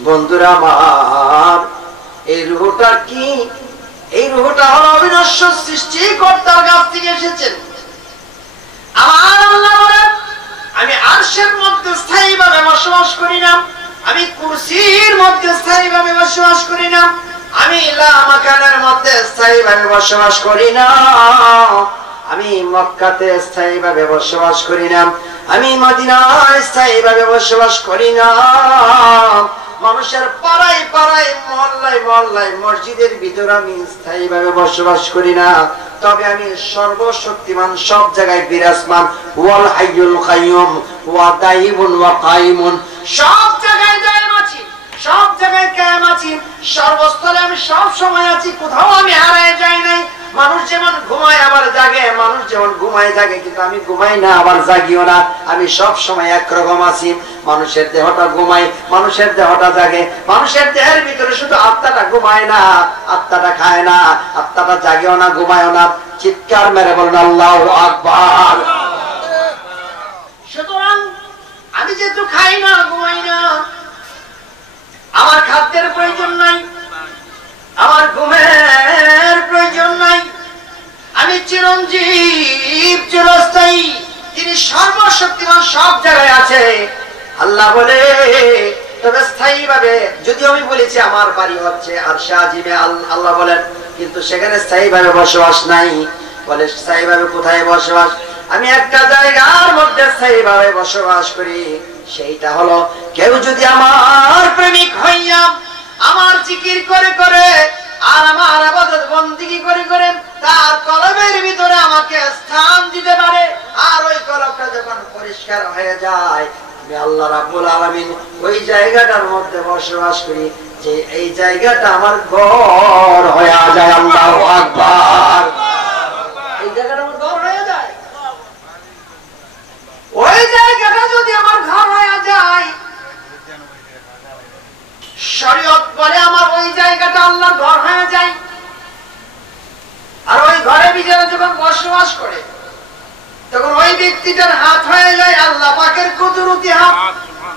বন্ধুরা আমার, এই রুহটা কি? এই রুহটা হলো অবিনশ্বর সৃষ্টিকর্তার কাছ থেকে এসেছেন। আমার আল্লাহ বলেন, আমি আরশের মধ্যে স্থায়ীভাবে বসবাস করি না, আমি কুরসির মধ্যে স্থায়ীভাবে বসবাস করি না, আমি লা মাকানের মধ্যে স্থায়ীভাবে বসবাস করি না, আমি মক্কাতে স্থায়ীভাবে বসবাস করি না, আমি মদিনায় স্থায়ীভাবে বসবাস করি না, মানুষের পাড়ায় পাড়ায় মহল্লায় মহল্লায় মসজিদের ভিতরে আমি স্থায়ীভাবে বসবাস করি না, তবে আমি সর্বশক্তিমান সব জায়গায় বিরাজমান, ওয়াল হাইয়ুল কাইয়ুম ওয়া দাইমুন ওয়া কাইমুন, সব জায়গায় দায়ম আছি, সব জায়গায় কায়েম আছি, সর্বস্থলে আমি সব সময় আছি, কোথাও আমি হারায় যাই নাই। মানুষ যেমন ঘুমায় আবার জাগে, মানুষ যেমন ঘুমায় জাগে, কিন্তু আমি ঘুমাই না আবার জাগিও না, আমি সব সময় একরকম আছি। মানুষের দেহটা ঘুমায়, মানুষের দেহটা জাগে, মানুষের দেহের ভিতরে শুধু আত্মাটা ঘুমায় না, আত্মাটা খায় না, আত্মাটা জাগেও না, ঘুমায়ও না। চিৎকার মেরে বলুন আল্লাহু আকবার। সুতরাং আমি যেহেতু খাই না, ঘুমাই না, আমার খাদ্যের প্রয়োজন নাই, আমার ঘুমের প্রয়োজন নাই, আমি চিরঞ্জীব চিরস্থায়ী, তিনি সর্বশক্তিমান সব জায়গায় আছে। আল্লাহ বলে তবে স্থায়ী ভাবে, যদিও আমি বলেছি আমার বাড়ি হচ্ছে আরশে আজিমে, আল্লাহ বলেন, কিন্তু সেখানে স্থায়ী ভাবে বসবাস নাই। বলে স্থায়ী ভাবে কোথায় বসবাস? আমি একটা জায়গার মধ্যে স্থায়ী ভাবে বসবাস করি, সেইটা হলো কেউ যদি আমার প্রেমিক হইয়া আমার জিকির করে করে আর আমার ইবাদত বন্দেগী করে করে তার কলবের ভিতরে আমাকে স্থান দিতে পারে, আর ওই কলবটা যখন পরিষ্কার হয়ে যায়, আমি আল্লাহ রাব্বুল আলামিন ওই জায়গাটার মধ্যে বসবাস করি, যে এই জায়গাটা আমার ঘর হয়ে যায়। আল্লাহু আকবার। এই জায়গাটা আমার ঘর হয়ে যায়, ওই জায়গাটা যদি আমার ঘর হয়ে যায়, শরীয়ত বলে আমার ওই জায়গাটা আল্লাহর ঘর হয়ে যায়। আর ওই ঘরে ভিতরে যখন বসবাস করে, তখন ওই ব্যক্তিটার হাত হয়ে যায় আল্লাহ পাকের কুদরতি হাত।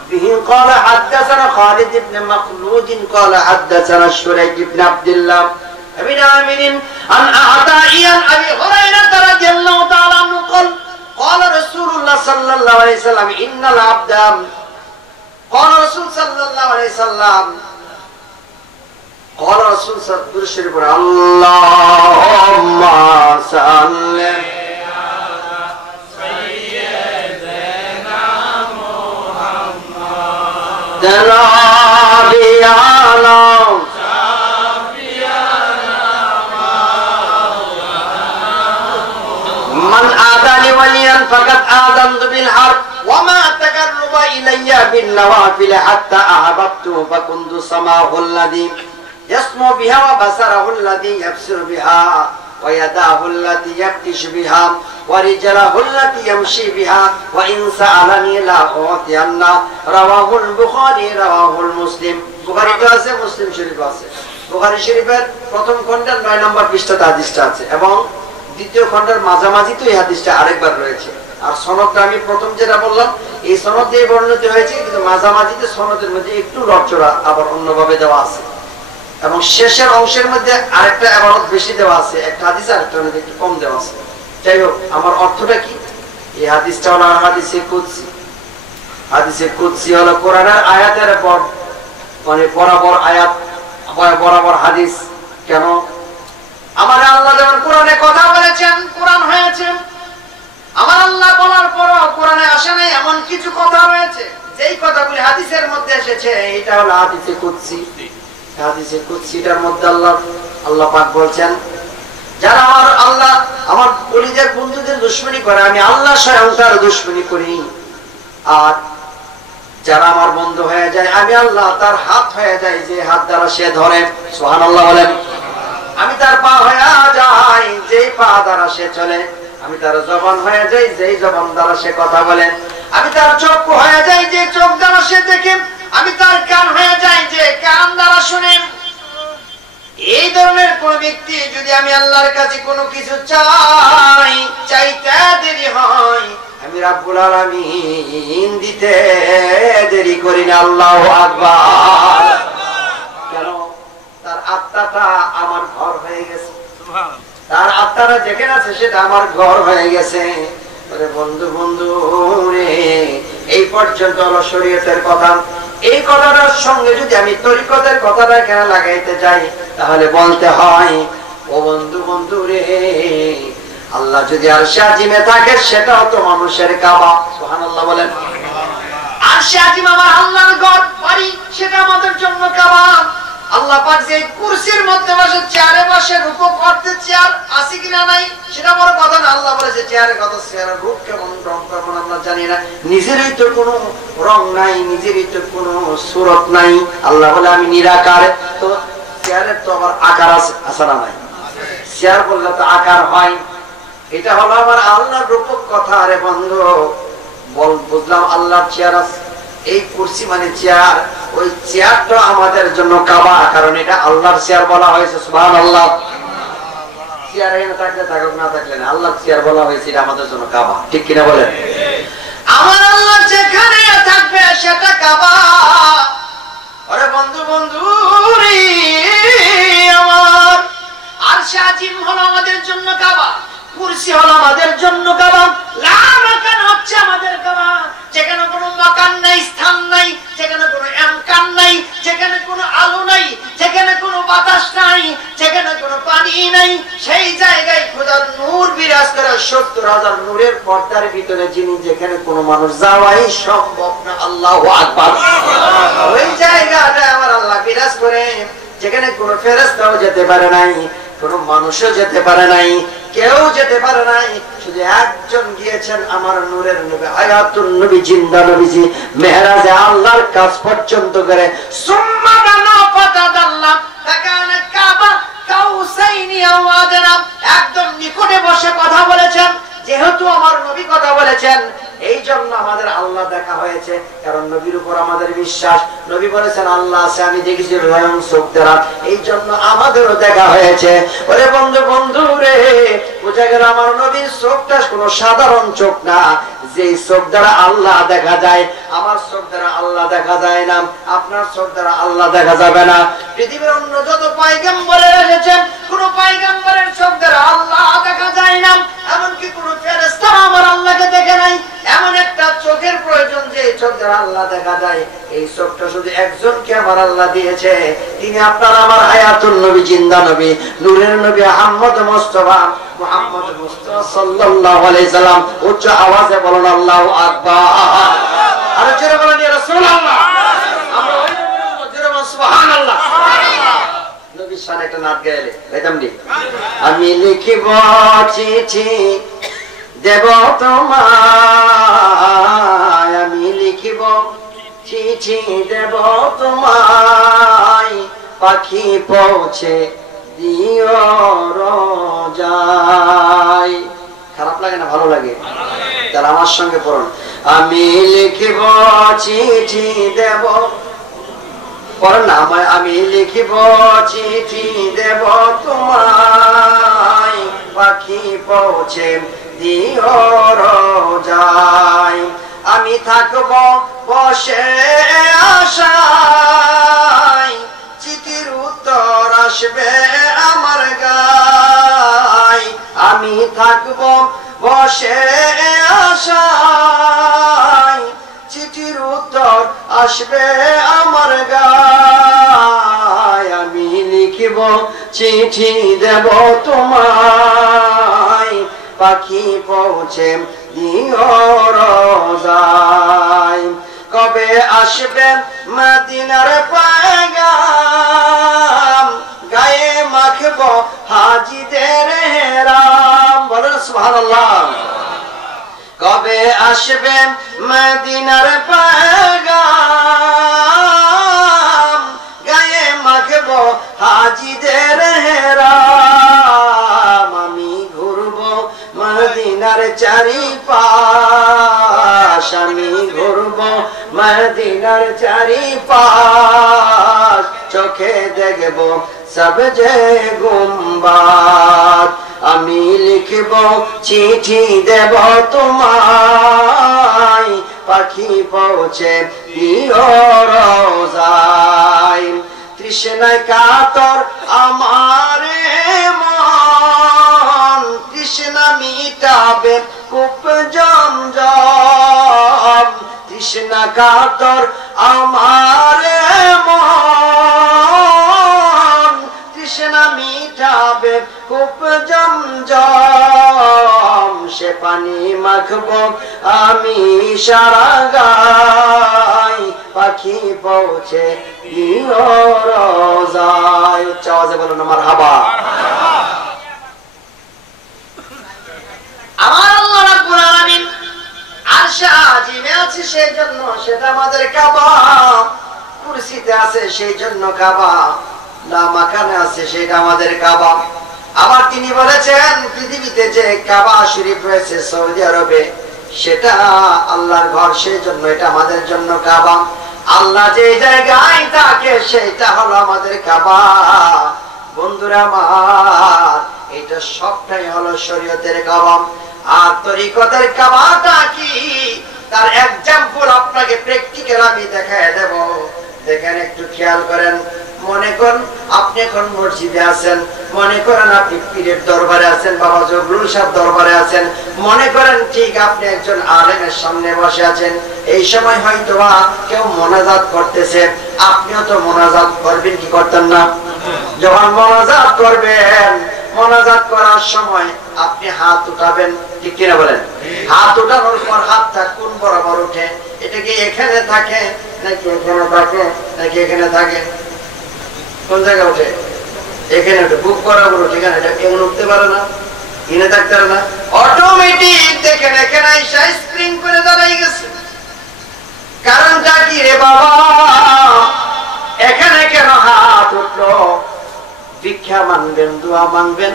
বিহি قال حدثنا خالد بن مخلود قال حدثنا شريك بن عبد الله بن عامر عن عطاء عن ابي هريره رضي الله تعالى عنه قال قال رسول الله صلى الله عليه وسلم ان العبد قال رسول صلى الله عليه وسلم قال رسول صلى الله عليه وسلم اللهم صل على سيدنا محمد نبينا من آذاني وليا فقد آذنت بالحرب وما تقرب إلي بالنوافل حتى أحببته فكنت سمعه الذي يسمع بها وبصره الذي يبصر بها ويداه التي يبطش بها ورجله التي يمشي بها وإن سألني لا أعطينه رواه البخاري رواه المسلم। বুখারী তো আছে, মুসলিম শরীফ আছে। বুখারী শরীফের প্রথম খণ্ডের 9 নম্বর পৃষ্ঠাতে হাদিসটা আছে, এবং দ্বিতীয় খণ্ডের মাঝামাঝি তো এই হাদিসটা আরেকবার রয়েছে। আর সনদটা আমি প্রথম যেটা বললাম এই সনদ দিয়ে বর্ণিত হয়েছে, কিন্তু মাঝামাঝিতে সনদের মধ্যে একটু লড়চড়া আবার অন্যভাবে দেওয়া আছে, এবং শেষের অংশের মধ্যে আরেকটা ইবারত বেশি দেওয়া আছে, একটা হাদিস আরেকটার মধ্যে একটু কম দেওয়া আছে। যাই হোক, আমার অর্থটা কি? এই হাদিসটা হলো হাদিসে কুদসি। হাদিসে কুদসি হলো কোরআনের আয়াতের পর মানে বরাবর আয়াত, বরাবর হাদিস। কেন? আমার আল্লাহ যেমন কোরআনে কথা বলেছেন, কোরআন হয়েছে, আমার আল্লাহ বলার পরও কোরআনে আসে নাই এমন কিছু কথা রয়েছে যেই কথাগুলি হাদিসের মধ্যে এসেছে, এটা হলো হাদিসে কুদসি। হাদিসে কুদসিটার মধ্যে আল্লাহ পাক বলছেন, যারা আমার কলিজার বন্ধুদের দুশমনি করে, আমি আল্লাহ স্বয়ং তার দুশমনি করি। আর যারা আমার বন্ধু হয়ে যায়, আমি আল্লাহ তার হাত হয়ে যায়, যে হাত দ্বারা সে ধরে। সুবহানাল্লাহ বলেন। আমি তার পা হয়ে যাই, যেই পা দ্বারা সে চলে। আমি তার জবান হয়ে যাই, যেই জবান দ্বারা সে কথা বলে। আমি তার চক্ষু হয়ে যাই, যে চোখ দ্বারা সে দেখে। আমি তার কান হয়ে যাই, যে কান দ্বারা শুনে। এই ধরনের কোন ব্যক্তি যদি আমি আল্লাহর কাছে কোনো কিছু চাইতে দেরি হয়, আমি রাব্বুল আলামিন দিতে দেরি করি না। আল্লাহু আকবার। কেন? তার আত্মাটা আমার ঘর হয়ে গেছে, তার আত্মাটা যেখানে আছে সেটা আমার ঘর হয়ে গেছে। বন্ধু বন্ধু রে, এই পর্যন্ত হলো শরীয়তের কথা। এই কথাটার সঙ্গে যদি আমি তরিকতের কথাটা কেন লাগাইতে যাই, তাহলে বলতে হয়, ও বন্ধু বন্ধু রে, আল্লাহ যদি আরশে আজিমে থাকে সেটাও তো মানুষের কাবা। সুবহানাল্লাহ বলেন। আরশে আজিম আমার আল্লাহর ঘর বাড়ি, সেটা আমাদের জন্য কাবা। আল্লাহ পাক যে কুরসির মধ্যে বসে, চেয়ারে বসে, রূপ করতে চেয়ার আছে কিনা নাই সেটা বড় কথা না। আল্লাহ বলেছে চেয়ারের কথা, চেয়ারের রূপ কেমন, রং কেমন আমরা জানি না। নিজেরই তো কোনো রং নাই, নিজেরই তো কোনো সুরত নাই। আল্লাহ বলে আমি নিরাকার, তো চেয়ারের তো আবার আকার আছে, আছে না নাই? চেয়ার বললে তো আকার হয়। এটা হলো আমার আল্লাহর রূপক কথা। আরে বন্ধু বল, বুঝলাম আল্লাহর চেয়ার আছে, এই কুরসি মানে চেয়ার, ওই চেয়ারটা আমাদের জন্য কাবা, কারণ এটা আল্লাহর চেয়ার বলা হয়েছে। সুবহানাল্লাহ। চেয়ার এখানে থাকলে থাকুক, না থাকলে না, আল্লাহর চেয়ার বলা হয়েছে, এটা আমাদের জন্য কাবা। ঠিক কিনা বলেন? আমার আল্লাহ যেখানে থাকবে সেটা কাবা। আরে বন্ধু বন্ধু রে আমার, আরশে আজিম হলো আমাদের জন্য কাবা, কুরসি হলো আমাদের জন্য কাবা, লা মাকান হচ্ছে আমাদের কাবা। যেখানে কোনো মাকান নাই, স্থান নাই, যেখানে কোনো আমকান নাই, যেখানে কোনো আলো নাই, যেখানে কোনো বাতাস নাই, যেখানে কোনো পানি নাই, সেই জায়গায় খোদার নূর বিরাজ করে ৭০,০০০ নূরের পর্দার ভিতরে, যিনি যেখানে কোনো মানুষ যাওয়াই সম্ভব না। আল্লাহু আকবার। ওই জায়গাটা আমার আল্লাহ বিরাজ করে, যেখানে কোনো ফেরেশতাও যেতে পারে নাই, কোনো মানুষও যেতে পারে নাই, কেউ যেতে পারে নাই। শুধু একজন গিয়েছেন, আমার নূরের নবী, হায়াতুন নবী, জিন্দা নবীজি, মেহরাজে আল্লাহর কাজ পর্যন্ত করে সুম্মা দানা ফাতাদাল্লাহ ফাকানা কাবা কাউসাইনি আও আদনা, একদম নিকটে বসে কথা বলেছেন। যেহেতু আমার নবী কথা বলেছেন, এই জন্য আমাদের আল্লাহ দেখা হয়েছে, কারণ নবীর উপর আমাদের বিশ্বাস। নবী বলেছেন আল্লাহ আছে, আমি দেখেছি রয়ং চোখ দ্বারা, এই জন্য আমাদেরও দেখা হয়েছে। ওরে বন্ধু বন্ধু রে, বুঝা গেল আমার নবীর চোখটা কোনো সাধারণ চোখ না, যে চোখ দ্বারা আল্লাহ দেখা যায়। আমার চোখ দ্বারা আল্লাহ দেখা যায় না, আপনার চোখ দ্বারা আল্লাহ দেখা যাবে না। পৃথিবীর অন্য যত পয়গম্বরের এসেছেন, কোন পয়গম্বরের চোখ দ্বারা আল্লাহ দেখা যায় না, এমনকি কোন ফেরেশতা আমার আল্লাহকে দেখে নাই। এমন একটা চোখের প্রয়োজন যে চোখ দ্বারা আল্লাহ দেখা যায়। এই চোখটা শুধু একজনকে আমার আল্লাহ দিয়েছে, তিনি আপনার আমার হায়াতুন নবী, জিন্দা নবী, নূরের নবী মুহাম্মদ মুস্তাফা, মুহাম্মদ মুস্তাফা সাল্লাল্লাহু আলাইহি সাল্লাম। উচ্চ আওয়াজে বলুন আল্লাহু আকবার। আর জোরে বলুন ইয়া রাসূলুল্লাহ। আমরা ওই জোরে বলুন সুবহানাল্লাহ। নবীর শানে একটা নাত গাইলে গাইতাম নি। আমি লিখিব চিঠি দেব তোমায়, আমি লিখিব চিঠি দেব তোমায়, পাখি পৌঁছে দিও রোজায়। খারাপ লাগে না? ভালো লাগে? তাহলে আমার সঙ্গে পড়ুন। আমি লিখিব চিঠি দেব, পড়ুন না, আমি লিখিব চিঠি দেব তোমায়, পাখি পৌঁছে দিও রোজায়। আমি থাকব বসে আশায়, চিঠির উত্তর আসবে আমার গায়। আমি থাকব বসে আশায়, চিঠির উত্তর আসবে আমার গায়। আমি লিখিব চিঠি দেব তোমায়, পাখি পৌঁছে দিও রোজায়। কবে আসবে মদিনার পয়গাম, গায়ে মাখব হাজিদের হেরাম। বলেন সুবহানাল্লাহ। কবে আসবে মদিনার পয়গাম, গায়ে মাখব হাজিদের হেরাম। আমি ঘুরব মদিনার চারিপাশ, আমি ঘুরব মদিনার চারিপাশ, চোখে দেখব সবজে গুম্বাদ। আমি লিখব চিঠি দেব তোমায়, পাখি পৌঁছে দিও রোজায়। তৃষ্ণায় কাতর আমার মন, তৃষ্ণা মিটাবে কূপ জমজম। তৃষ্ণা কাতর আমার মন, তৃষ্ণা মিটাবে কূপ জমজম। পানি মাখবো আমি সারা গাই পাখি পৌঁছে রোজায়। উচ্চ আওয়াজে বলুন মারহাবা। আমার আল্লাহ রাব্বুল আলামিন আরশে আজিমে আছে সেই জন্য সেটা আমাদের কাবা, কুরসিতে আছে সেই জন্য কাবা, না মাকানে আছে সেটা আমাদের কাবা। আবার তিনি বলেছেন পৃথিবীতে যে কাবা শরীফ রয়েছে সৌদি আরবে সেটা আল্লাহর ঘর, সেই জন্য এটা আমাদের জন্য কাবা। আল্লাহ যে জায়গায় থাকে সেটা হলো আমাদের কাবা। বন্ধুরা আমার, এটা সবটাই হলো শরীয়তের কাবা। আর তরিকতের কাবাটা কি তার এক্সাম্পল আপনাকে প্র্যাকটিক্যাল আমি দেখায় দেব। দেখেন, একটু খেয়াল করেন। মনে করেন আপনি এখন মসজিদে আছেন, মনে করেন আপনি পীরের দরবারে আছেন, বাবা জগলুল সাহেব দরবারে আছেন, মনে করেন ঠিক আপনি একজন আলেমের সামনে বসে আছেন। এই সময় হয়তো কেউ মোনাজাত করতেছে, আপনিও তো মোনাজাত করবেন, কি করতেন না? যখন মোনাজাত করবেন, মোনাজাত করার সময় আপনি হাত উঠাবেন, ঠিক কিনা বলেন? হাত উঠানোর পর হাতটা কোন বরাবর উঠে? এটা কি এখানে থাকে নাকি এখানে থাকে নাকি এখানে থাকে? কোন জায়গায় উঠে? এখানে উঠে, বুক বরাবর উঠে। এখানে এটা এমন উঠতে পারে না, কিনে থাকতে পারে না, অটোমেটিক দেখেন এখানে এসে স্প্রিং করে দাঁড়াই গেছে। কারণটা কি রে বাবা? এখানে কেন হাত উঠলো? ভিক্ষা মানবেন, দোয়া মানবেন,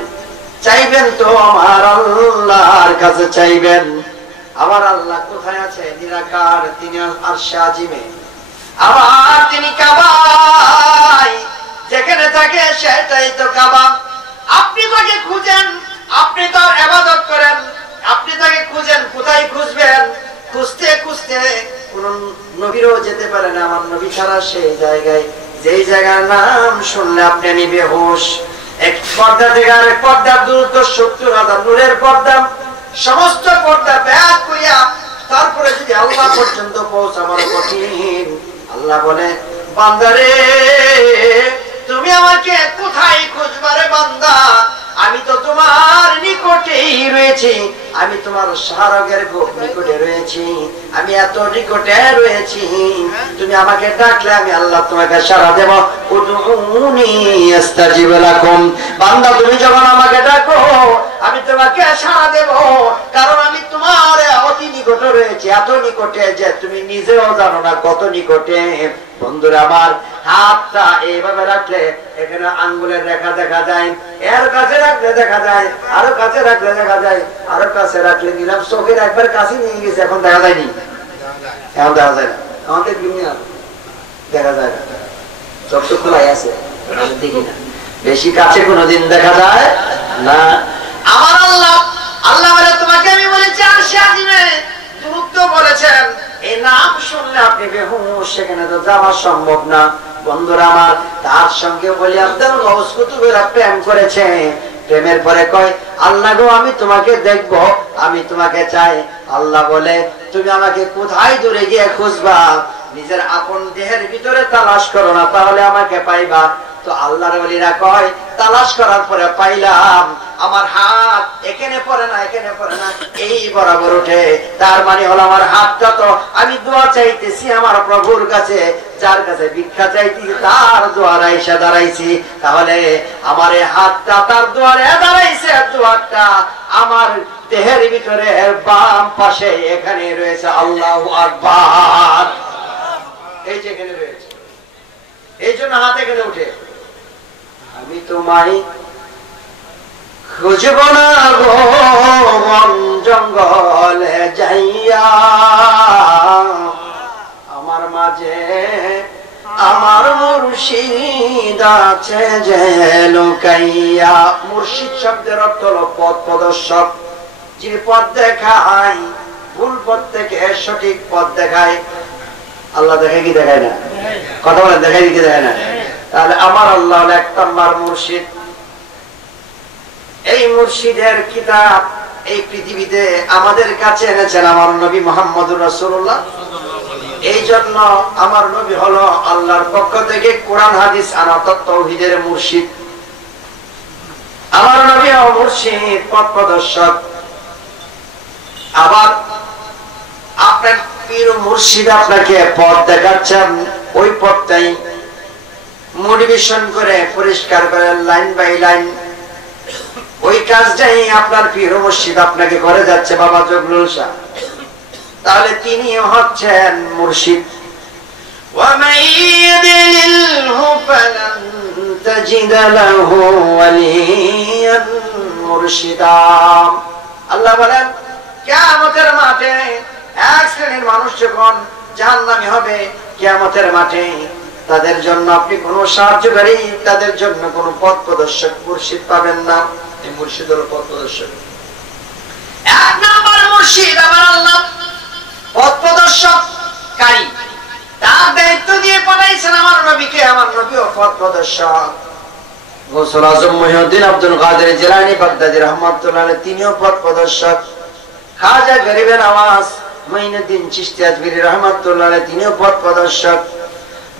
চাইবেন তো আমার আল্লাহর কাছে চাইবেন। আবার আল্লাহ কোথায় আছে? নিরাকার, তিনি আরশে আজিমে। আবার তিনি কাবায়, যেখানে থাকে সেটাই তো কাবা। আপনি তাকে খুঁজেন, আপনি তার ইবাদত করেন, আপনি তাকে খুঁজেন, কোথায় খুঁজবেন? খুঁজতে খুঁজতে কোন নবীরও যেতে পারে না আমার নবী ছাড়া সেই জায়গায়, যেই জায়গার নাম শুনলে আপনি আমি বেহুশ। এক পর্দা থেকে আরেক পর্দা দূরত্ব ৭০,০০০ নূরের পর্দা, সমস্ত পর্দা ব্যাগ করিয়া তারপরে যদি আল্লাহ পর্যন্ত পৌঁছাবার কঠিন। আল্লাহ বলে, বান্দারে তুমি আমাকে কোথায় খুঁজবারে বান্দা? আমি তো তোমার নিকটেই রয়েছি, আমি তোমার শাহরগের খুব নিকটে রয়েছি, আমি এত নিকটে রয়েছি, তুমি আমাকে ডাকলে আমি আল্লাহ তোমাকে সাড়া দেব। উদউনি আস্তাজিব লাকুম। বান্দা তুমি যখন আমাকে ডাকো আমি তোমাকে সাড়া দেব, কারণ আমি তোমার অতি নিকটে রয়েছি, এত নিকটে যে তুমি নিজেও জানো না কত নিকটে। বন্ধুরা আমার, হাতটা এইভাবে রাখলে এখানে আঙ্গুলের রেখা দেখা যায়, এর কাছে রাখলে দেখা যায়, আরো কাছে রাখলে দেখা যায়, আরো কাছে রাখলে নিলাম চোখের একবার কাছে নিয়ে গেছে, এখন দেখা যায়নি, এখন দেখা যায় না। আমাদের দুনিয়া দেখা যায় না, চোখ তো খোলাই আছে, দেখি না, বেশি কাছে কোনোদিন দেখা যায় না। আমার আল্লাহ, আল্লাহ বলে তোমাকে আমি বলেছি আরশে আজিমে দূরত্ব বলেছেন, এই নাম শুনলে আপনি বেহুশ, সেখানে তো যাওয়া সম্ভব না। বন্ধুরা আমার, তার সঙ্গে বলি আপনার গৌস কুতুবেরা প্রেম করেছে, প্রেমের পরে কয় আল্লাহ গো আমি তোমাকে দেখবো, আমি তোমাকে চাই। আল্লাহ বলে তুমি আমাকে কোথায় দূরে গিয়ে খুঁজবা? নিজের আপন দেহের ভিতরে তালাশ করো না, তাহলে আমাকে পাইবা। তো আল্লাহর ওলিরা কয় তালাশ করার পরে পাইলাম, আমার হাত এখানে পড়ে না, এখানে পড়ে না, এই বরাবর ওঠে। তার মানে হলো আমার হাতটা তো আমি দোয়া চাইতেছি আমার প্রভুর কাছে, যার কাছে ভিক্ষা চাইতেছি তার দুয়ারে এসে দাঁড়াইছি। তাহলে আমার এই হাতটা তার দুয়ারে দাঁড়াইছে, দুয়ারটা আমার দেহের ভিতরে বাম পাশে এখানে রয়েছে। আল্লাহু আকবার, এই যে এখানে রয়েছে, এই জন্য হাত এখানে উঠে। আমি তোমায় খুঁজব না গো বন জঙ্গলে যাইয়া, আমার মাঝে আমার মুর্শিদ আছে যে লুকাইয়া। মুর্শিদ শব্দের অর্থ হলো পথ প্রদর্শক, যিনি পথ দেখায়, ভুল পথ থেকে সঠিক পথ দেখায়। আল্লাহ দেখায় কি দেখায় না? কথা বলেন, দেখায় কি দেখায় না? তাহলে আমার আল্লাহ হলো এক নম্বর মুর্শিদ। এই মুর্শিদের কিতাব এই পৃথিবীতে আমাদের কাছে এনেছেন আমার নবী মুহাম্মদুর রাসূলুল্লাহ। এই জন্য আমার নবী হলো আল্লাহর পক্ষ থেকে কোরআন হাদিস আনা তাওহীদের মুর্শিদ। আমার নবী মুর্শিদ, পথ প্রদর্শক। আবার আপনার পীর মুর্শিদ আপনাকে পথ দেখাচ্ছেন, ওই পথটাই মোটিভেশন করে পরিষ্কার করে লাইন বাই লাইন ওই কাজটাই আপনার পীর মুর্শিদ আপনাকে করে যাচ্ছে বাবা জগলুল শাহ। তাহলে তিনিও হচ্ছেন মুর্শিদ। وَمَن يُضْلِلْهُ فَلَن تَجِدَ لَهُ وَلِيًّا مُرْشِدًا। আল্লাহ বলেন কিয়ামতের মাঠে এক শ্রেণীর মানুষ যখন জাহান্নামী হবে, কিয়ামতের মাঠে তাদের জন্য আপনি কোনো সাহায্যকারী, তাদের জন্য কোনো পথ প্রদর্শক মুর্শিদ পাবেন না। এই মুর্শিদ হলো পথ প্রদর্শক। এক নাম্বার মুর্শিদ আমার আল্লাহ পথ প্রদর্শককারী, তার দায়িত্ব দিয়ে পাঠাইছেন আমার নবীকে। আমার নবীও পথ প্রদর্শক। গৌসুল আজম মুহিউদ্দিন আব্দুল কাদের জিলানী বাগদাদী রাহমাতুল্লাহ আলাইহি তিনিও পথ প্রদর্শক। খাজা গরিবে নওয়াজ মুঈনুদ্দিন চিশতি আজমিরি রাহমাতুল্লাহ আলাইহি তিনিও পথ প্রদর্শক।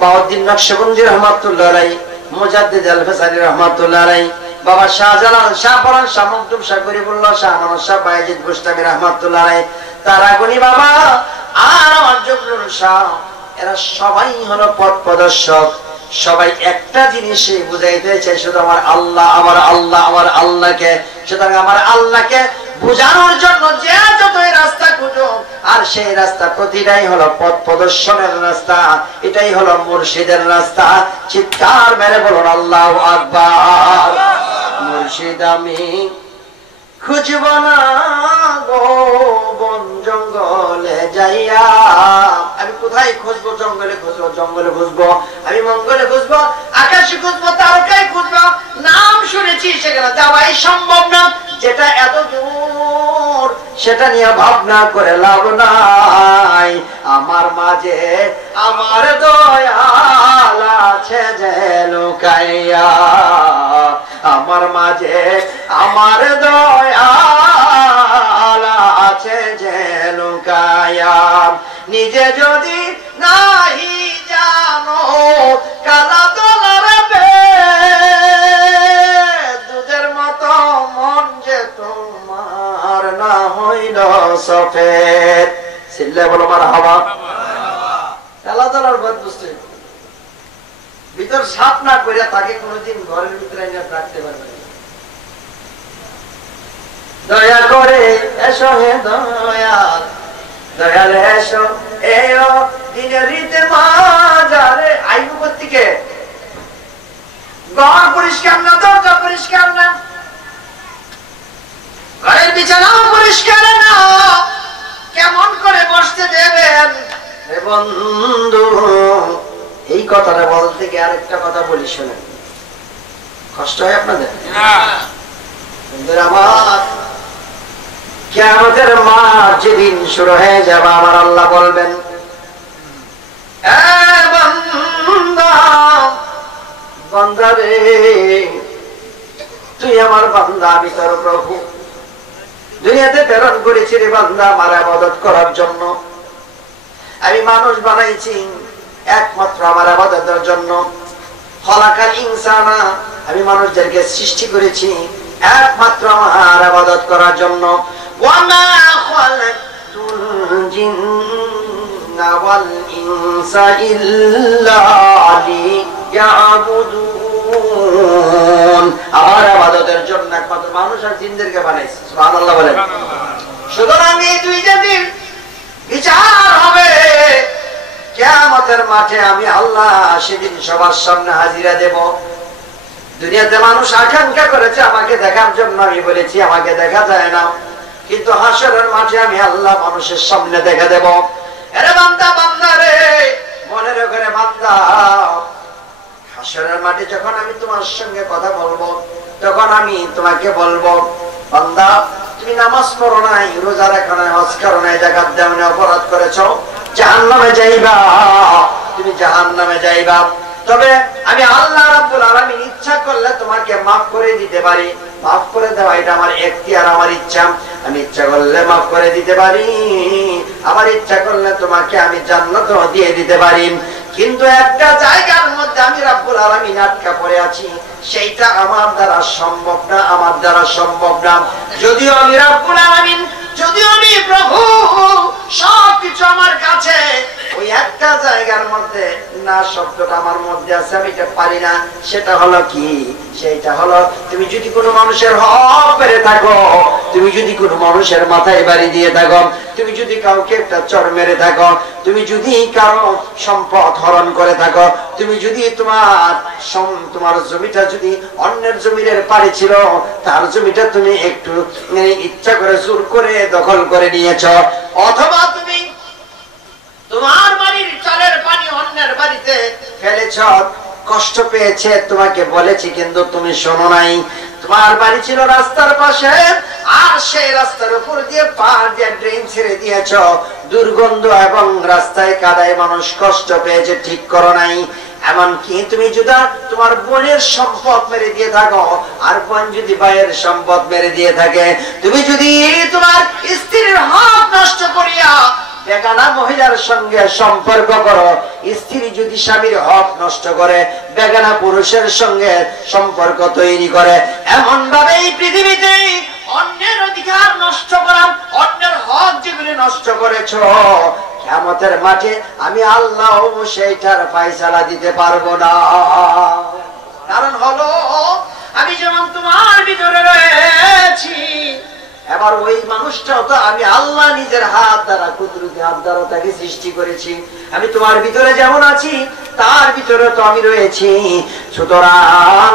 বাউদ্দিন নকশবন্দি রাহমাতুল্লাহ আলাইহি, মুজাদ্দিদ আল-ফাসানি রাহমাতুল্লাহ আলাইহি, বাবা শাহজালাল, শাহ পরান, শাহ মখদুম, শাহ গরিবুল্লাহ, শাহ আমানত, শাহ বায়েজিদ বুস্তামি রাহমাতুল্লাহ আলাইহি, তারাগনি বাবা আর আমার জগলুল শাহ, এরা সবাই হলো পথ প্রদর্শক। সবাই একটা জিনিসই বুঝাইতে চাই, শুধু আমার আল্লাহ, আমার আল্লাহ, আমার আল্লাহকে। সুতরাং আমার আল্লাহকে বোঝানোর জন্য যে যতই রাস্তা খুঁজো, আর সেই রাস্তা প্রতিটাই হলো পথ প্রদর্শনের রাস্তা, এটাই হলো মুর্শিদের রাস্তা। চিৎকার মেরে বলুন আল্লাহু আকবার। মুর্শিদ আমি খুঁজব না গো বন জঙ্গলে যাইয়া, আমি কোথায় খুঁজবো? জঙ্গলে খুঁজবো, জঙ্গলে খুঁজবো, আমি মঙ্গলে খুঁজবো, আকাশে খুঁজবো, তারকায় খুঁজবো। নাম শুনেছি, সেখানে যাওয়াই সম্ভব না। যেটা এত দূর সেটা নিয়ে ভাবনা করে লাভ নাই। আমার মাঝে আমার দয়াল আছে যে লুকাইয়া, আমার মাঝে আমার দয়াল আছে যে লুকাইয়া। নিজে যদি নাহি জানো কালা দলার দুধের মতো মন যে তোমার না হইল সফেদ। সিল্লে বলো মারহাবা। কালা দলার বাদ বুঝতে ভিতর সাপ না করে তাকে কোনোদিন ঘরের ভিতরে রাখতে পারবে না। দয়া করে এসো হে দয়াল, দয়াল এসো এও দিনের রীতে মাজারে। আইবু কোত্থেকে? ঘর পরিষ্কার না, দরজা পরিষ্কার না, ঘরের বিছানাও পরিষ্কার না, কেমন করে বসতে দেবেন? বন্ধু এই কথাটা বলতে গিয়ে আরেকটা কথা বলি, শোনেন, কষ্ট হয় আপনাদের? আমার কিয়ামতের মাঠ যেদিন শুরু হয়ে যাবে, আমার আল্লাহ বলবেন বান্দা রে, তুই আমার বান্দা, আমি তোর প্রভু। দুনিয়াতে প্রেরণ করেছি রে বান্দা আমার ইবাদত করার জন্য। আমি মানুষ বানাইছি একমাত্র আমার ইবাদতের জন্য। খলাকাল ইনসানা, আমি মানুষদেরকে সৃষ্টি করেছি একমাত্র আমার ইবাদত করার জন্য। ওয়া মা খালাকতুল জিন্না ওয়াল ইনসা ইল্লা লিয়াবুদুন, আমার ইবাদতের জন্য একমাত্র মানুষ আর জিনদেরকে বানাইছি। সুবহানাল্লাহ বলেন। সুতরাং এই দুই জাতির বিচার হবে কিয়ামতের মাঠে। আমি আল্লাহ সেদিন সবার সামনে হাজিরা দেব। দুনিয়াতে মানুষ আকাঙ্ক্ষা করেছে আমাকে দেখার জন্য, আমি বলেছি আমাকে দেখা যায় না, কিন্তু হাসরের মাঠে আমি আল্লাহ মানুষের সামনে দেখা দেব। আরে বান্দা, বান্দা রে, মনে রেখে রে বান্দা, হাসরের মাঠে যখন আমি তোমার সঙ্গে কথা বলবো, তখন আমি তোমাকে বলবো বান্দা তুমি নামাজ পড়ো নাই, রোজা রাখো নাই, হজ করো নাই, যাকাত দাও নাই, অপরাধ করেছো, জাহান্নামে যাইবা, তুমি জাহান্নামে যাইবা। তবে আমি আল্লাহ রাব্বুল আলামিন ইচ্ছা করলে তোমাকে মাফ করে দিতে পারি। মাফ করে দেওয়া এটা আমার এখতিয়ার, আমার ইচ্ছা। আমি ইচ্ছা করলে মাফ করে দিতে পারি, আমার ইচ্ছা করলে তোমাকে আমি জান্নাত দিয়ে দিতে পারি। কিন্তু একটা জায়গার মধ্যে আমি রাব্বুল আলামিন আটকা পড়ে আছি, সেইটা আমার দ্বারা সম্ভব না, আমার দ্বারা সম্ভব না। যদিও আমি রাব্বুল আলামিন যদিও আমি প্রভু সবকিছু আমার কাছে, ওই একটা জায়গার মধ্যে না শব্দটা আমার মধ্যে আছে, আমি এটা পারি না। সেটা হলো কি? সেটা হলো তুমি যদি কোনো মানুষের হক মেরে থাকো, তুমি যদি কোনো মানুষের মাথায় বাড়ি দিয়ে থাকো, তুমি যদি কাউকে একটা চড় মেরে থাকো, তুমি যদি কারো সম্পদ হরণ করে থাকো, তুমি যদি তোমার জমিটা যদি অন্যের জমির পাড়ি ছিল, তার জমিটা তুমি একটু ইচ্ছা করে জোর করে দখল করে নিয়েছ, অথবা তুমি তোমার বাড়ির চালের পানি অন্যের বাড়িতে ফেলেছ, কষ্ট পেয়েছে তোমাকে বলেছি কিন্তু তুমি শোনো নাই। তোমার বাড়ি ছিল রাস্তার পাশে, আর সেই রাস্তার উপর দিয়ে পা দিয়ে ড্রেন ছেড়ে দিয়েছ, দুর্গন্ধ এবং রাস্তায় কাদায় মানুষ কষ্ট পেয়েছে, ঠিক করো নাই। এমনকি তুমি যদি তোমার বোনের সম্পদ মেরে দিয়ে থাকো, আর বোন যদি ভাইয়ের সম্পদ মেরে দিয়ে থাকে, তুমি যদি তোমার স্ত্রীর হক নষ্ট করিয়া বেগানা মহিলার সঙ্গে সম্পর্ক করো, স্ত্রী যদি স্বামীর হক নষ্ট করে বেগানা পুরুষের সঙ্গে সম্পর্ক তৈরি করে, এমন ভাবে এই পৃথিবীতে অন্যের অধিকার নষ্ট করা, অন্যের হক যেগুলি নষ্ট করেছো, কিয়ামতের মাঠে আমি আল্লাহ সেইটার ফায়সালা দিতে পারবো না। কারণ হলো আমি যেমন তোমার ভিতরে রয়েছি, এবার ওই মানুষটাও তো আমি আল্লাহ নিজের হাত দ্বারা, কুদরতি হাত দ্বারা তাকে সৃষ্টি করেছি। আমি তোমার ভিতরে যেমন আছি তার ভিতরে তো আমি রয়েছি। সুতরাং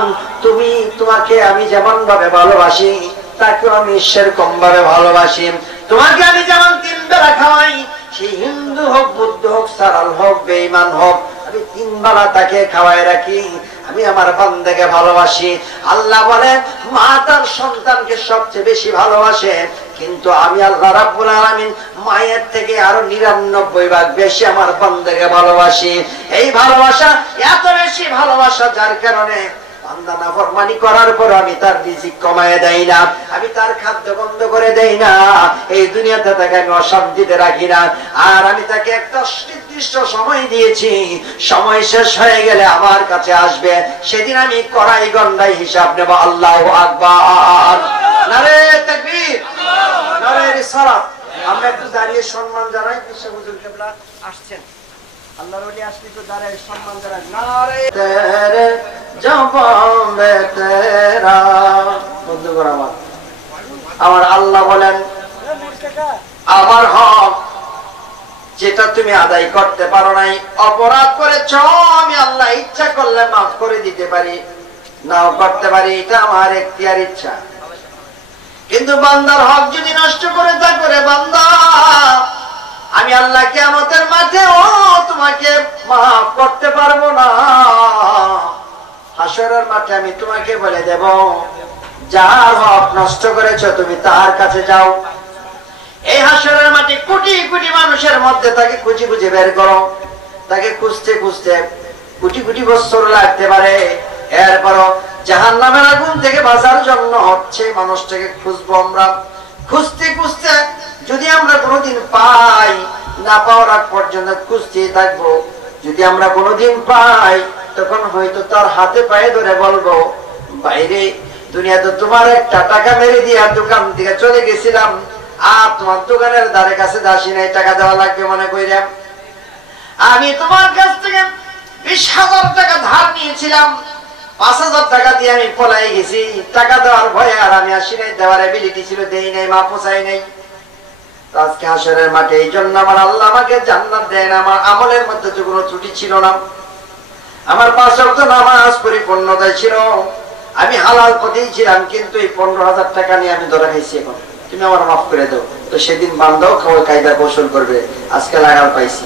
তোমাকে আমি যেমন ভাবে ভালোবাসি, তাকেও আমি সেরকম ভাবে ভালোবাসি। তোমাকে আমি যেমন 3 বেলা খাওয়াই, সেই হিন্দু হোক, বুদ্ধ হোক, সারাল হোক, বেঈমান হোক, আমি 3 বেলা তাকে খাওয়াই রাখি। আমি আমার বান্দাকে ভালোবাসি। আল্লাহ বলেন মা তার সন্তানকে সবচেয়ে বেশি ভালোবাসে, কিন্তু আমি আল্লাহ রাব্বুল আলামিন মায়ের থেকে আরো 99 ভাগ বেশি আমার বান্দাকে ভালোবাসি। এই ভালোবাসা এত বেশি ভালোবাসা, যার কারণে বান্দা নাফরমানি করার পর আমি তার রিজিক কমায় দেই না, আমি তার খাদ্য বন্ধ করে দেই না, এই দুনিয়াতে তাকে আমি অশান্তিতে রাখি না। আর আমি তাকে একটা নির্দিষ্ট সময় দিয়েছি, সময় শেষ হয়ে গেলে আমার কাছে আসবে, সেদিন আমি কড়াই গন্ডাই হিসাব নেব। আল্লাহু আকবার, নারে তাকবীর, নারে রিসালাত। আমরা একটু দাঁড়িয়ে সম্মান জানাই। কৃষ্ণ হুজুর কেবলা আসছেন, আল্লাহর ওলি আসলে তো দাঁড়ায় সম্মান জানাই। নারে তেরে জবান বে তেরা। বন্ধুগণ আমার আল্লাহ বলেন আমার হক যেটা তুমি আদায় করতে পারো নাই, অপরাধ করেছ, আমি আল্লাহ ইচ্ছা করলে মাফ করে দিতে পারি, নাও করতে পারি, এটা আমার এখতিয়ার, ইচ্ছা। কিন্তু বান্দার হক যদি নষ্ট করে থাকো রে বান্দা, আমি আল্লাহ কিয়ামতের মাঠে তোমাকে মাফ করতে পারবো না। হাসরের মাঠে আমি তোমাকে বলে দেব, যার হক নষ্ট করেছো তুমি তার কাছে যাও। এই হাসরের মাঠে কোটি কোটি মানুষের মধ্যে তাকে খুঁজে খুঁজে বের করো। তাকে খুঁজতে খুঁজতে কোটি কোটি বছর লাগতে পারে। এরপরও জাহান্নামের আগুন থেকে বাঁচার জন্য হচ্ছে মানুষটাকে খুঁজবো আমরা। খুঁজতে খুঁজতে যদি আমরা কোনোদিন পাই, না পাওয়ার আগ পর্যন্ত খুঁজতেই থাকবো। যদি আমরা কোনোদিন পাই, তখন হয়তো তার হাতে পায়ে ধরে বলবো, বাইরে দুনিয়াতে তোমার একটা টাকা মেরে দিয়ে দোকান থেকে চলে গেছিলাম, আর তোমার দোকানের ধারে কাছে দাসী নাই, টাকা দেওয়া লাগবে মনে করিলাম। আমি তোমার কাছ থেকে 20,000 টাকা ধার নিয়েছিলাম, 5,000 টাকা দিয়ে আমি পলাই গেছি, টাকা দেওয়ার ভয়ে আর আমি আসি নাই, দেওয়ার এবিলিটি ছিল, দেই নাই, মা পোষাই নাই। আজকে হাসরের মাঠে এই জন্য আমার আল্লাহ আমাকে জান্নাত দেয় না। আমার আমলের মধ্যে তো কোনো ত্রুটি ছিল না, আমার 5 ওয়াক্ত নামাজ পরিপূর্ণতায় ছিল, আমি হালাল পথেই ছিলাম, কিন্তু এই 15,000 টাকা নিয়ে আমি ধরা খাইছি। এখন তুমি আমার মাফ করে দাও। তো সেদিন বান্দাও খাওয়া কায়দা কৌশল করবে, আজকে লাগাল পাইছি,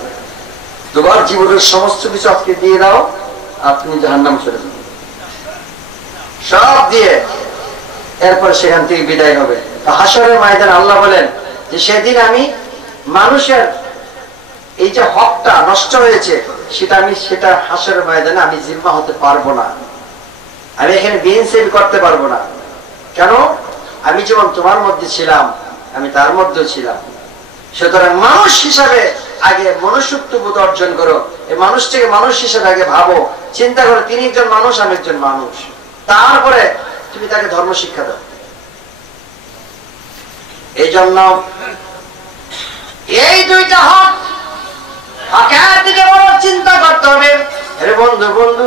তোমার জীবনের সমস্ত কিছু আজকে দিয়ে দাও, আপনি জাহান্নাম চলে যাবেন, সব দিয়ে এরপর সেখান থেকে বিদায় হবে। হাসরের ময়দানে আল্লাহ বলেন যে সেদিন আমি মানুষের এই যে হকটা নষ্ট হয়েছে, সেটা হাসরের ময়দানে আমি জিম্মা হতে পারবো না, আমি এখানে বিএনসিএল করতে পারবো না। কেন? আমি যেমন তোমার মধ্যে ছিলাম, আমি তার মধ্যেও ছিলাম। সুতরাং মানুষ হিসাবে আগে মনুষ্যত্ব বোধ অর্জন করো। এই মানুষটাকে মানুষ হিসাবে আগে ভাবো, চিন্তা করো, তিনি একজন মানুষ, আমি একজন মানুষ। তারপরে তুমি তাকে ধর্ম শিক্ষা দাও। এই জন্য এই দুইটা হক, হকের দিকে বড় চিন্তা করতে হবে। আরে বন্ধু বন্ধু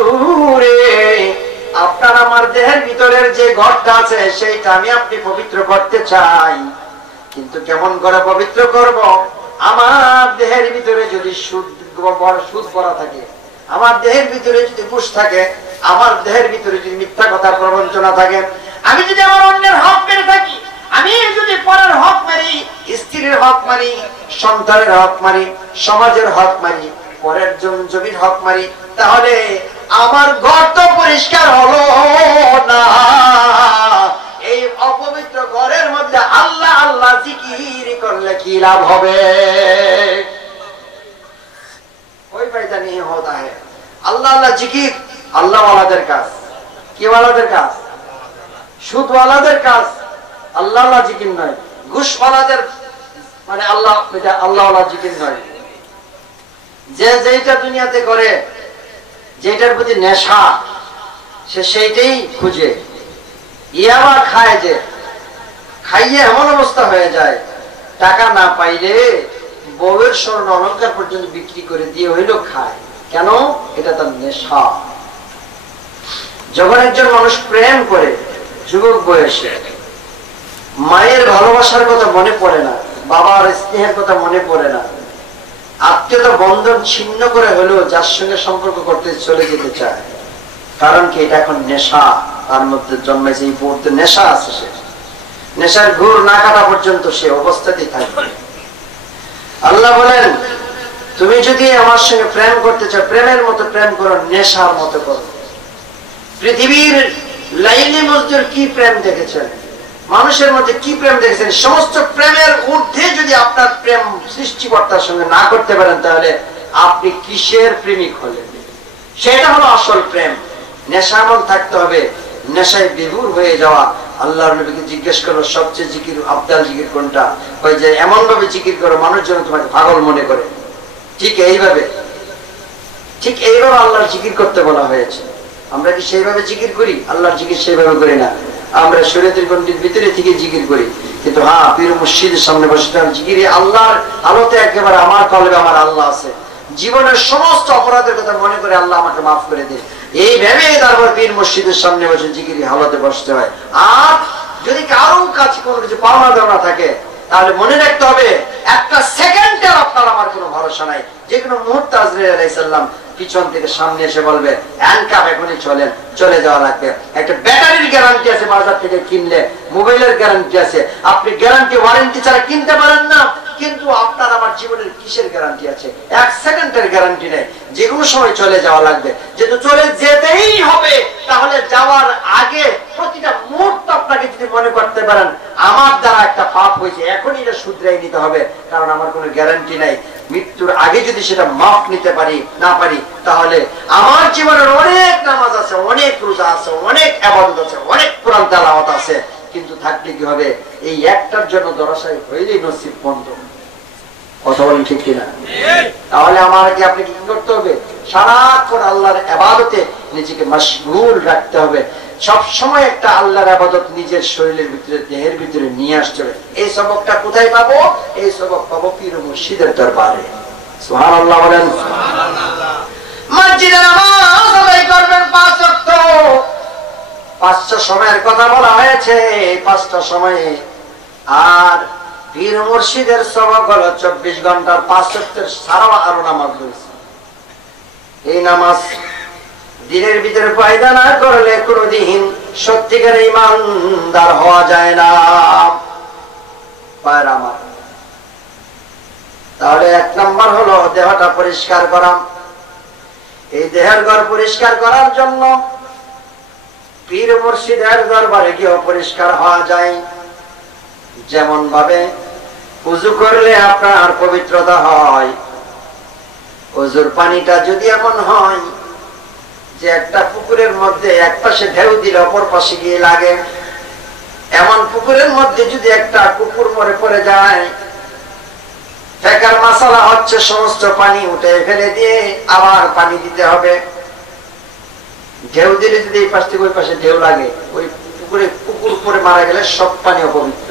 রে, আপনার আমার দেহের ভিতরের যে ঘরটা আছে সেইটা আমি আপনি পবিত্র করতে চাই, কিন্তু কেমন করে পবিত্র করব? আমার দেহের ভিতরে যদি সুদ ভরা থাকে, আমার দেহের ভিতরে যদি ঘুষ থাকে, আমার দেহের ভিতরে যদি মিথ্যা কথার প্রবঞ্চনা থাকে, আমি যদি আমার অন্যের হক মেরে থাকি, আমি যদি পরের হক মারি, স্ত্রীর হক মারি, সন্তানের হক মারি, সমাজের হক মারি, পরের জমির হক মারি, তাহলে আমার ঘর তো পরিষ্কার হলো না। এই অপবিত্র ঘরের মধ্যে আল্লাহ আল্লাহ জিকির করলে কি লাভ হবে? कोई फायदा नहीं होता है। अल्लाह अल्लाह जिकिर अल्लाह वालाদের কাজ, কি ওয়ালাদের কাজ? সুদ ওয়ালাদের কাজ, আল্লাহ আল্লাহ জিকির নয়। ঘুষ ওয়ালাদের মানে আল্লাহ, এটা আল্লাহ ওয়ালা জিকির নয়। যে যেটা দুনিয়াতে করে, যেটার প্রতি নেশা, সে সেইটাই খুঁজে। ইয়াবা খায়, যে খাইয়ে এমন অবস্থা হয়ে যায় টাকা না পাইলে বউয়ের স্বর্ণ অলঙ্কার পর্যন্ত বিক্রি করে দিয়ে হইলো খায়। কেন? এটা তার নেশা। যখন একজন মানুষ প্রেম করে যুবক বয়সে, মায়ের ভালোবাসার কথা মনে পড়ে না, বাবার স্নেহের কথা মনে পড়ে না, আত্মীয়তা বন্ধন ছিন্ন করে হলেও যার সঙ্গে সম্পর্ক করতে চলে যেতে চায়। কারণ কি? এটা এখন নেশা তার মধ্যে জন্মেছে, এই মুহূর্তে নেশা আছে। সে নেশার ঘুর না কাটা পর্যন্ত সে অবস্থাতেই থাকবে। আল্লাহ বলেন, তুমি যদি আমার সঙ্গে প্রেম করতে চাও, প্রেমের মতো প্রেম করো, নেশার মতো করো। পৃথিবীর লাইনে মজদুর কি প্রেম দেখেছেন, মানুষের মধ্যে কি প্রেম দেখেছেন? সমস্ত প্রেমের ঊর্ধ্বে যদি আপনার প্রেম সৃষ্টিকর্তার সঙ্গে না করতে পারেন, তাহলে আপনি কিসের প্রেমিক হলেন? সেটা হলো আসল প্রেম। নেশামন থাকতে হবে, নেশায় বিভোর হয়ে যাওয়া। আল্লাহর নবীকে জিজ্ঞেস করলো সবচেয়ে জিকির আফদাল জিকির কোনটা? ওই যে এমন ভাবে জিকির করো মানুষ যেন তোমাকে পাগল মনে করে। ঠিক এইভাবে আল্লাহর জিকির করতে বলা হয়েছে। আমরা কি সেইভাবে জিকির করি? আল্লাহর জিকির সেইভাবে করি না। আমরা শরীয়তের গণ্ডির ভিতরে থেকে জিকির করি, কিন্তু হ্যাঁ, পীর মুর্শিদের সামনে বসে জিকির আল্লাহর আলোতে একেবারে আমার কলবে আমার আল্লাহ আছে, জীবনের সমস্ত অপরাধের কথা মনে করে আল্লাহ আমাকে মাফ করে দিন, এই ভেবে তারপর পীর মুর্শিদের সামনে বসে জিকির হালতে বসতে হয়। আর যদি কারো কাছে কোনো কিছু পাওনা দেওয়া থাকে, তাহলে মনে রাখতে হবে একটা সেকেন্ডের আপনার আমার কোনো ভরসা নাই। যে কোনো মুহূর্তে আজরাইল আলাইহিস সালাম পিছন থেকে সামনে এসে বলবে হ্যান্ডকাপ এখনই চলেন, চলে যাওয়া লাগবে। একটা ব্যাটারির গ্যারান্টি আছে বাজার থেকে কিনলে, মোবাইলের গ্যারান্টি আছে, আপনি গ্যারান্টি ওয়ারেন্টি ছাড়া কিনতে পারেন না। কিন্তু আপনার আমার জীবনের কিসের গ্যারান্টি আছে? এক সেকেন্ডের গ্যারান্টি নেই, যে কোনো সময় চলে যাওয়া লাগবে। যেহেতু চলে যেতেই হবে, তাহলে যাওয়ার আগে প্রতিটা মুহূর্ত আপনাকে যদি মনে করতে পারেন আমার দ্বারা একটা পাপ হয়েছে, এখনই এটা শুধরাই নিতে হবে, কারণ আমার কোনো গ্যারান্টি নাই। মৃত্যুর আগে যদি সেটা মাফ নিতে না পারি, তাহলে আমার জীবনের অনেক নামাজ আছে, অনেক রোজা আছে, অনেক ইবাদত আছে, অনেক কোরআন তেলাওয়াত আছে, কিন্তু থাকলে কি হবে? এই একটার জন্য দরাশায়ী হইলেই নসিব বন্ধ। কথা বলেন ঠিক কিনা? তাহলে আমাকে আপনি কি করতে হবে? সারাক্ষণ আল্লাহর ইবাদতে নিজেকে মশগুল রাখতে হবে। সব সময় একটা আল্লাহর ইবাদত নিজের শরীরের ভিতরে, দেহের ভিতরে নিয়ে আসতে হবে। এই সবকটা কোথায় পাবো? এই সবক পাবো পীর মুর্শিদের দরবারে। সুবহানাল্লাহ বলেন। সুবহানাল্লাহ। মসজিদে নামাজ আদায় করবেন 5 ওয়াক্ত। 5টা সময়ের কথা বলা হয়েছে, 5টা সময়ে। আর পীর মুর্শিদের সবক হলো 24 ঘন্টার 5 ওয়াক্তের ছাড়াও আরো নামাজ রয়েছে। এই নামাজ দিনের ভিতরে পয়দা না করলে কোনদিন সত্যিকার ঈমানদার হওয়া যায় না। পায়রা আমার, তাহলে 1 নাম্বার হলো দেহটা পরিষ্কার করা। এই দেহের ঘর পরিষ্কার করার জন্য পীর মুর্শিদের দরবারে গিয়ে পরিষ্কার হওয়া যায়। যেমন ভাবে ওযু করলে আপনার পবিত্রতা হয়, ওযুর পানিটা যদি এমন হয় যে একটা পুকুরের মধ্যে এক পাশে ঢেউ দিলে অপর পাশে গিয়ে লাগে, এমন পুকুরের মধ্যে যদি একটা কুকুর মরে পড়ে যায়, ফেকার মাসালা হচ্ছে সমস্ত পানি উঠে ফেলে দিয়ে আবার পানি দিতে হবে। ঢেউ দিলে যদি এই পাশ থেকে ওই পাশে ঢেউ লাগে, ওই পুকুরে কুকুর পরে মারা গেলে সব পানি অপবিত্র।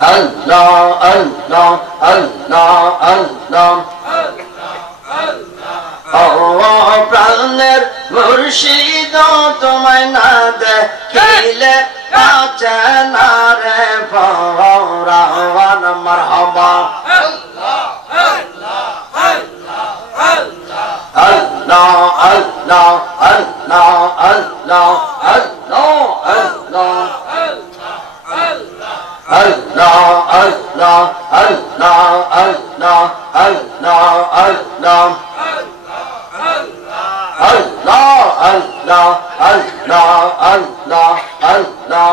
আল্লাহ আল্লাহ আল্লাহ আল্লাহ ও প্রাণের মুর্শিদ তোমায় না দেখিলে বাঁচে না রে পরাণ মারহাবা আল্লাহ আল্লাহ আল্লাহ আল্লাহ আল্লাহ আল্লাহ Allah, Allah, Allah, Allah, Allah, Allah. Allah, Allah, Allah, Allah, Allah.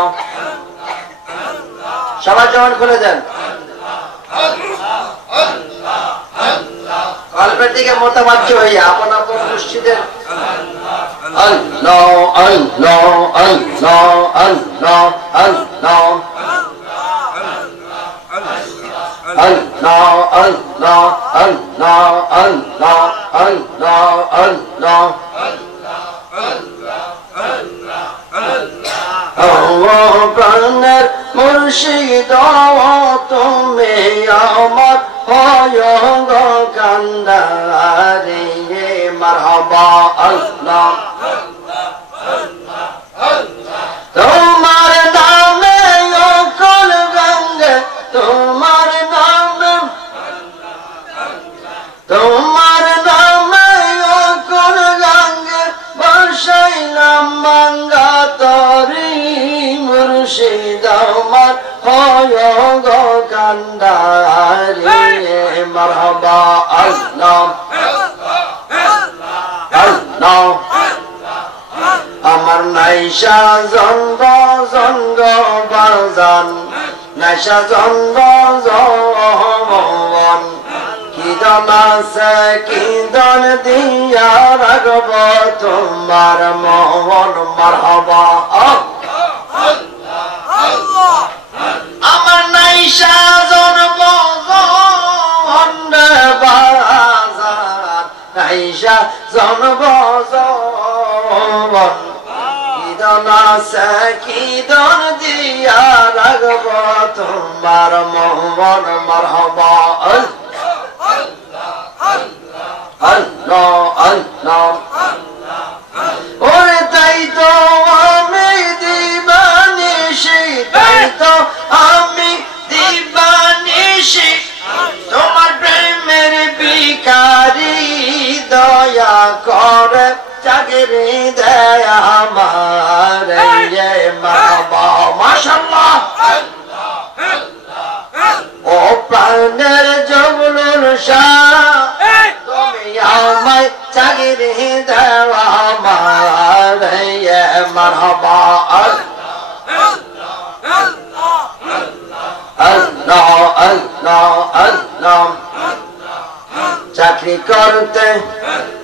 সবাই জবান খুলে দেন। কল্পের দিকে মোতাবাজ্য হইয়া আপন আপন মসজিদের আল্লাহ আল্লাহ আল্লাহ আল্লাহ আল্লাহ Allah, Allah, Allah, Allah, Allah, Allah. Allah, প্রাণের মুর্শিদ তুমি আমার হয় গো কান্দারে মারহাবা আল্লাহ তোমার নামে অকল গঙ্গে তোমার তোমার নামে অকল গঙ্গে বসাইলাম মাঙ্গা তরি মুর্শিদ আমার হয় গো কান্দারে মারহাবা আল্লাহ আল্লাহ আমার নাইশা জন্ম জন্ম বাজান নাইশা জন্ম জমন কিদন আছে কিদন দিয়া রাখব তোমার মন মারহাবা আমার নাইশা জন্ম বাজান নাইশা জন্ম জমন কিদন আছে কিদন দিয়া রাখব তোমার মন মারহাবা Allah, Allah, ওরে তাই তো আমি দিবানিশি তাই তো আমি দিবানিশি তোমার প্রেমের ভিখারি দয়া করে চাকরি দেয় আমার মারহাবা মাশাআল্লাহ ও প্রাণের জবলুল শাহ তুমি আমায় চাকরি দেওয়া আমার মারহাবা আল্লাহ আল্লাহ আল্লাহ চাকরি করতে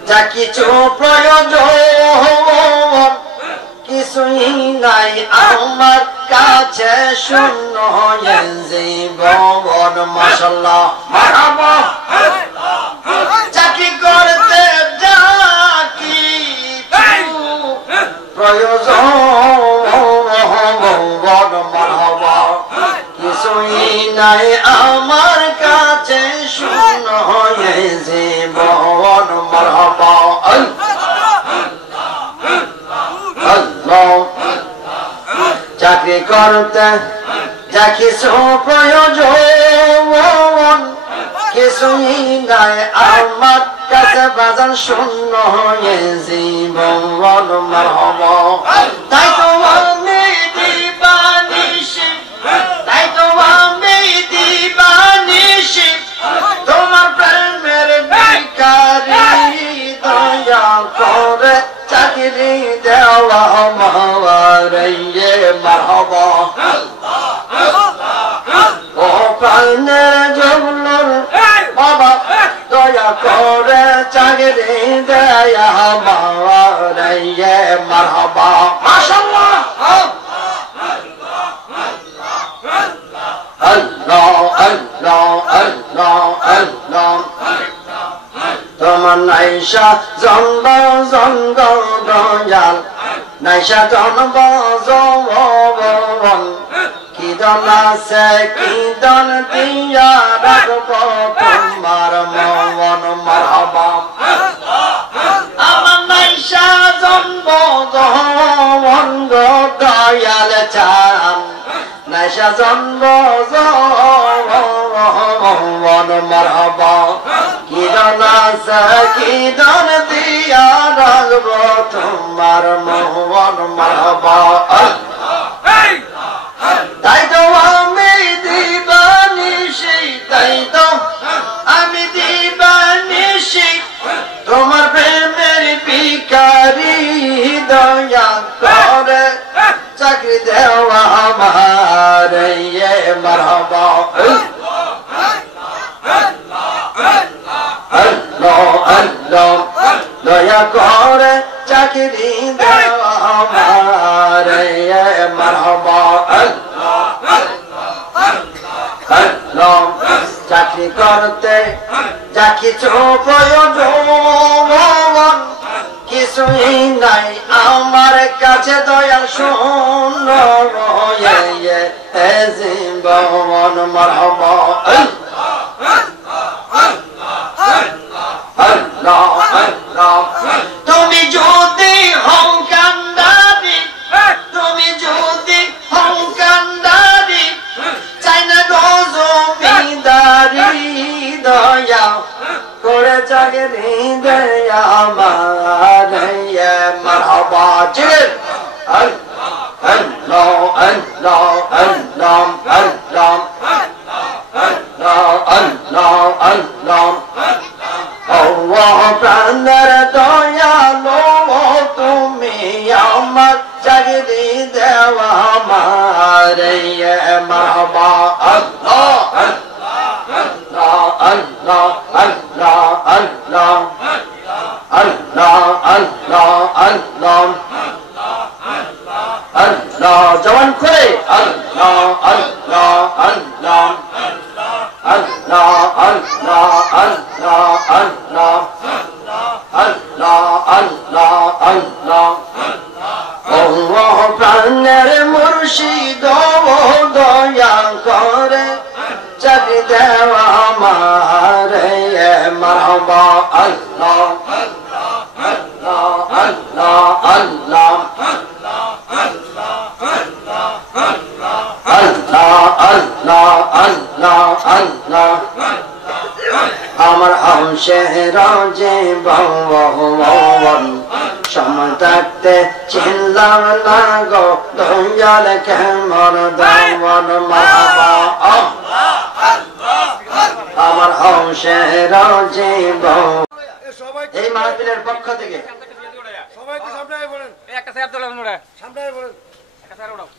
যা কিছু প্রয়োজন কিছুই নাই আমার কাছে শূন্য জীবন মাশাআল্লাহ মারহাবা চাকরি করতে যা কিছু প্রয়োজন মারহাবা কিছুই নাই আমার কাছে শূন্য জীবন মারহাবা আল্লাহ চাকরি করতে যা কিছু প্রয়োজন কিছুই নাই আমার কাছে বাজান শূন্য হয়ে জীবন মারহাবা তাই তো আমি দিবানিশি তাই তো আমি দিবানিশি তোমার প্রেমের ভিখারি দয়া করে চাকরি দেওয়া আমার মারহাবা ও প্রাণের জবলুল বাবা দয়া করে চাকরি দেয় আমার মারহাবা মাশাআল্লাহ আল্লাহ আল্লাহ আল্লাহ আল্লাহ তোমার নাইশা জন্ম জন্ম দয়াল নাইশা জন্ম জমন কি দন আছে কি দন দিয়া রাখবো তোমার মন মারহাবা আমার নাইশা জন্ম জমন গো দয়াল চান নাইশা জন্ম জমন মারহাবা কি দন আছে কি দন দিয়া রাখবো তোমার মন মারহাবা তাই তো আমি দিবানিশি তাই তো আমি দিবানিশি তোমার প্রেমের ভিখারি দয়া করে চাকরি দেওয়া আমার ইয়ে মারহাবা আল্লাহ আল্লাহ দয়া করে চাকরি দেওয়া আমার ইয়ে মারহাবা চাকরি করতে যা কিছু প্রয়োজন কিছুই নাই আমার কাছে দয়াল শূন্য জীবন মারহাবা তুমি যদি হংকান্দারি তুমি যদি হংকান্দারি চাই না রোজমিদারি দয়া করে চাকরি দেয়া আমার মারহাবা জিল আল্লাহ আল্লাহ আল্লাহ আল্লাহ আল্লাহ আল্লাহ আল্লাহ প্রাণের দয়ালো তুমি আমার চাকরি দেওয়া আমার মারহাবা আল্লাহ আল্লাহ আল্লাহ আল্লাহ আল্লাহ আল্লাহ আল্লাহ আল্লাহ আল্লাহ জবান করে আল্লাহ আল্লাহ আল্লাহ আল্লাহ আল্লাহ আল্লাহ আল্লাহ আল্লাহ আল্লাহ আল্লাহ আল্লাহ প্রাণের মুর্শিদ দয়া করে চাকরি দেওয়া আমার মারহাবা আল্লাহ আল্লাহ আল্লাহ আল্লাহ আল্লাহ আল্লাহ আল্লাহ আমার হংসের যে ভগবান সময় থাকতে চিনলাম না গো দয়াল কেমন দমন মারহাবা আমার হংসের যে এই মাহফিলের পক্ষ থেকে সবাইকে সামনে আয় বলেন একটা স্যার তোলা মোড়া সামনে আয় বলেন একটা স্যার ওড়াও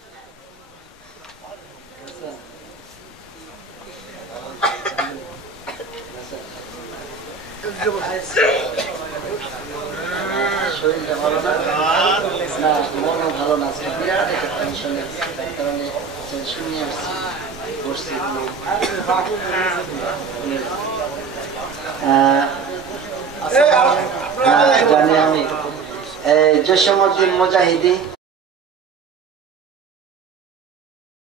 শরীরটা ভালো না না মনও ভালো না বিরাট একটা টেনশনে তাই কারণে টেনশন নিয়ে বসছি জানি আমি জসীমউদ্দিন মুজাহিদি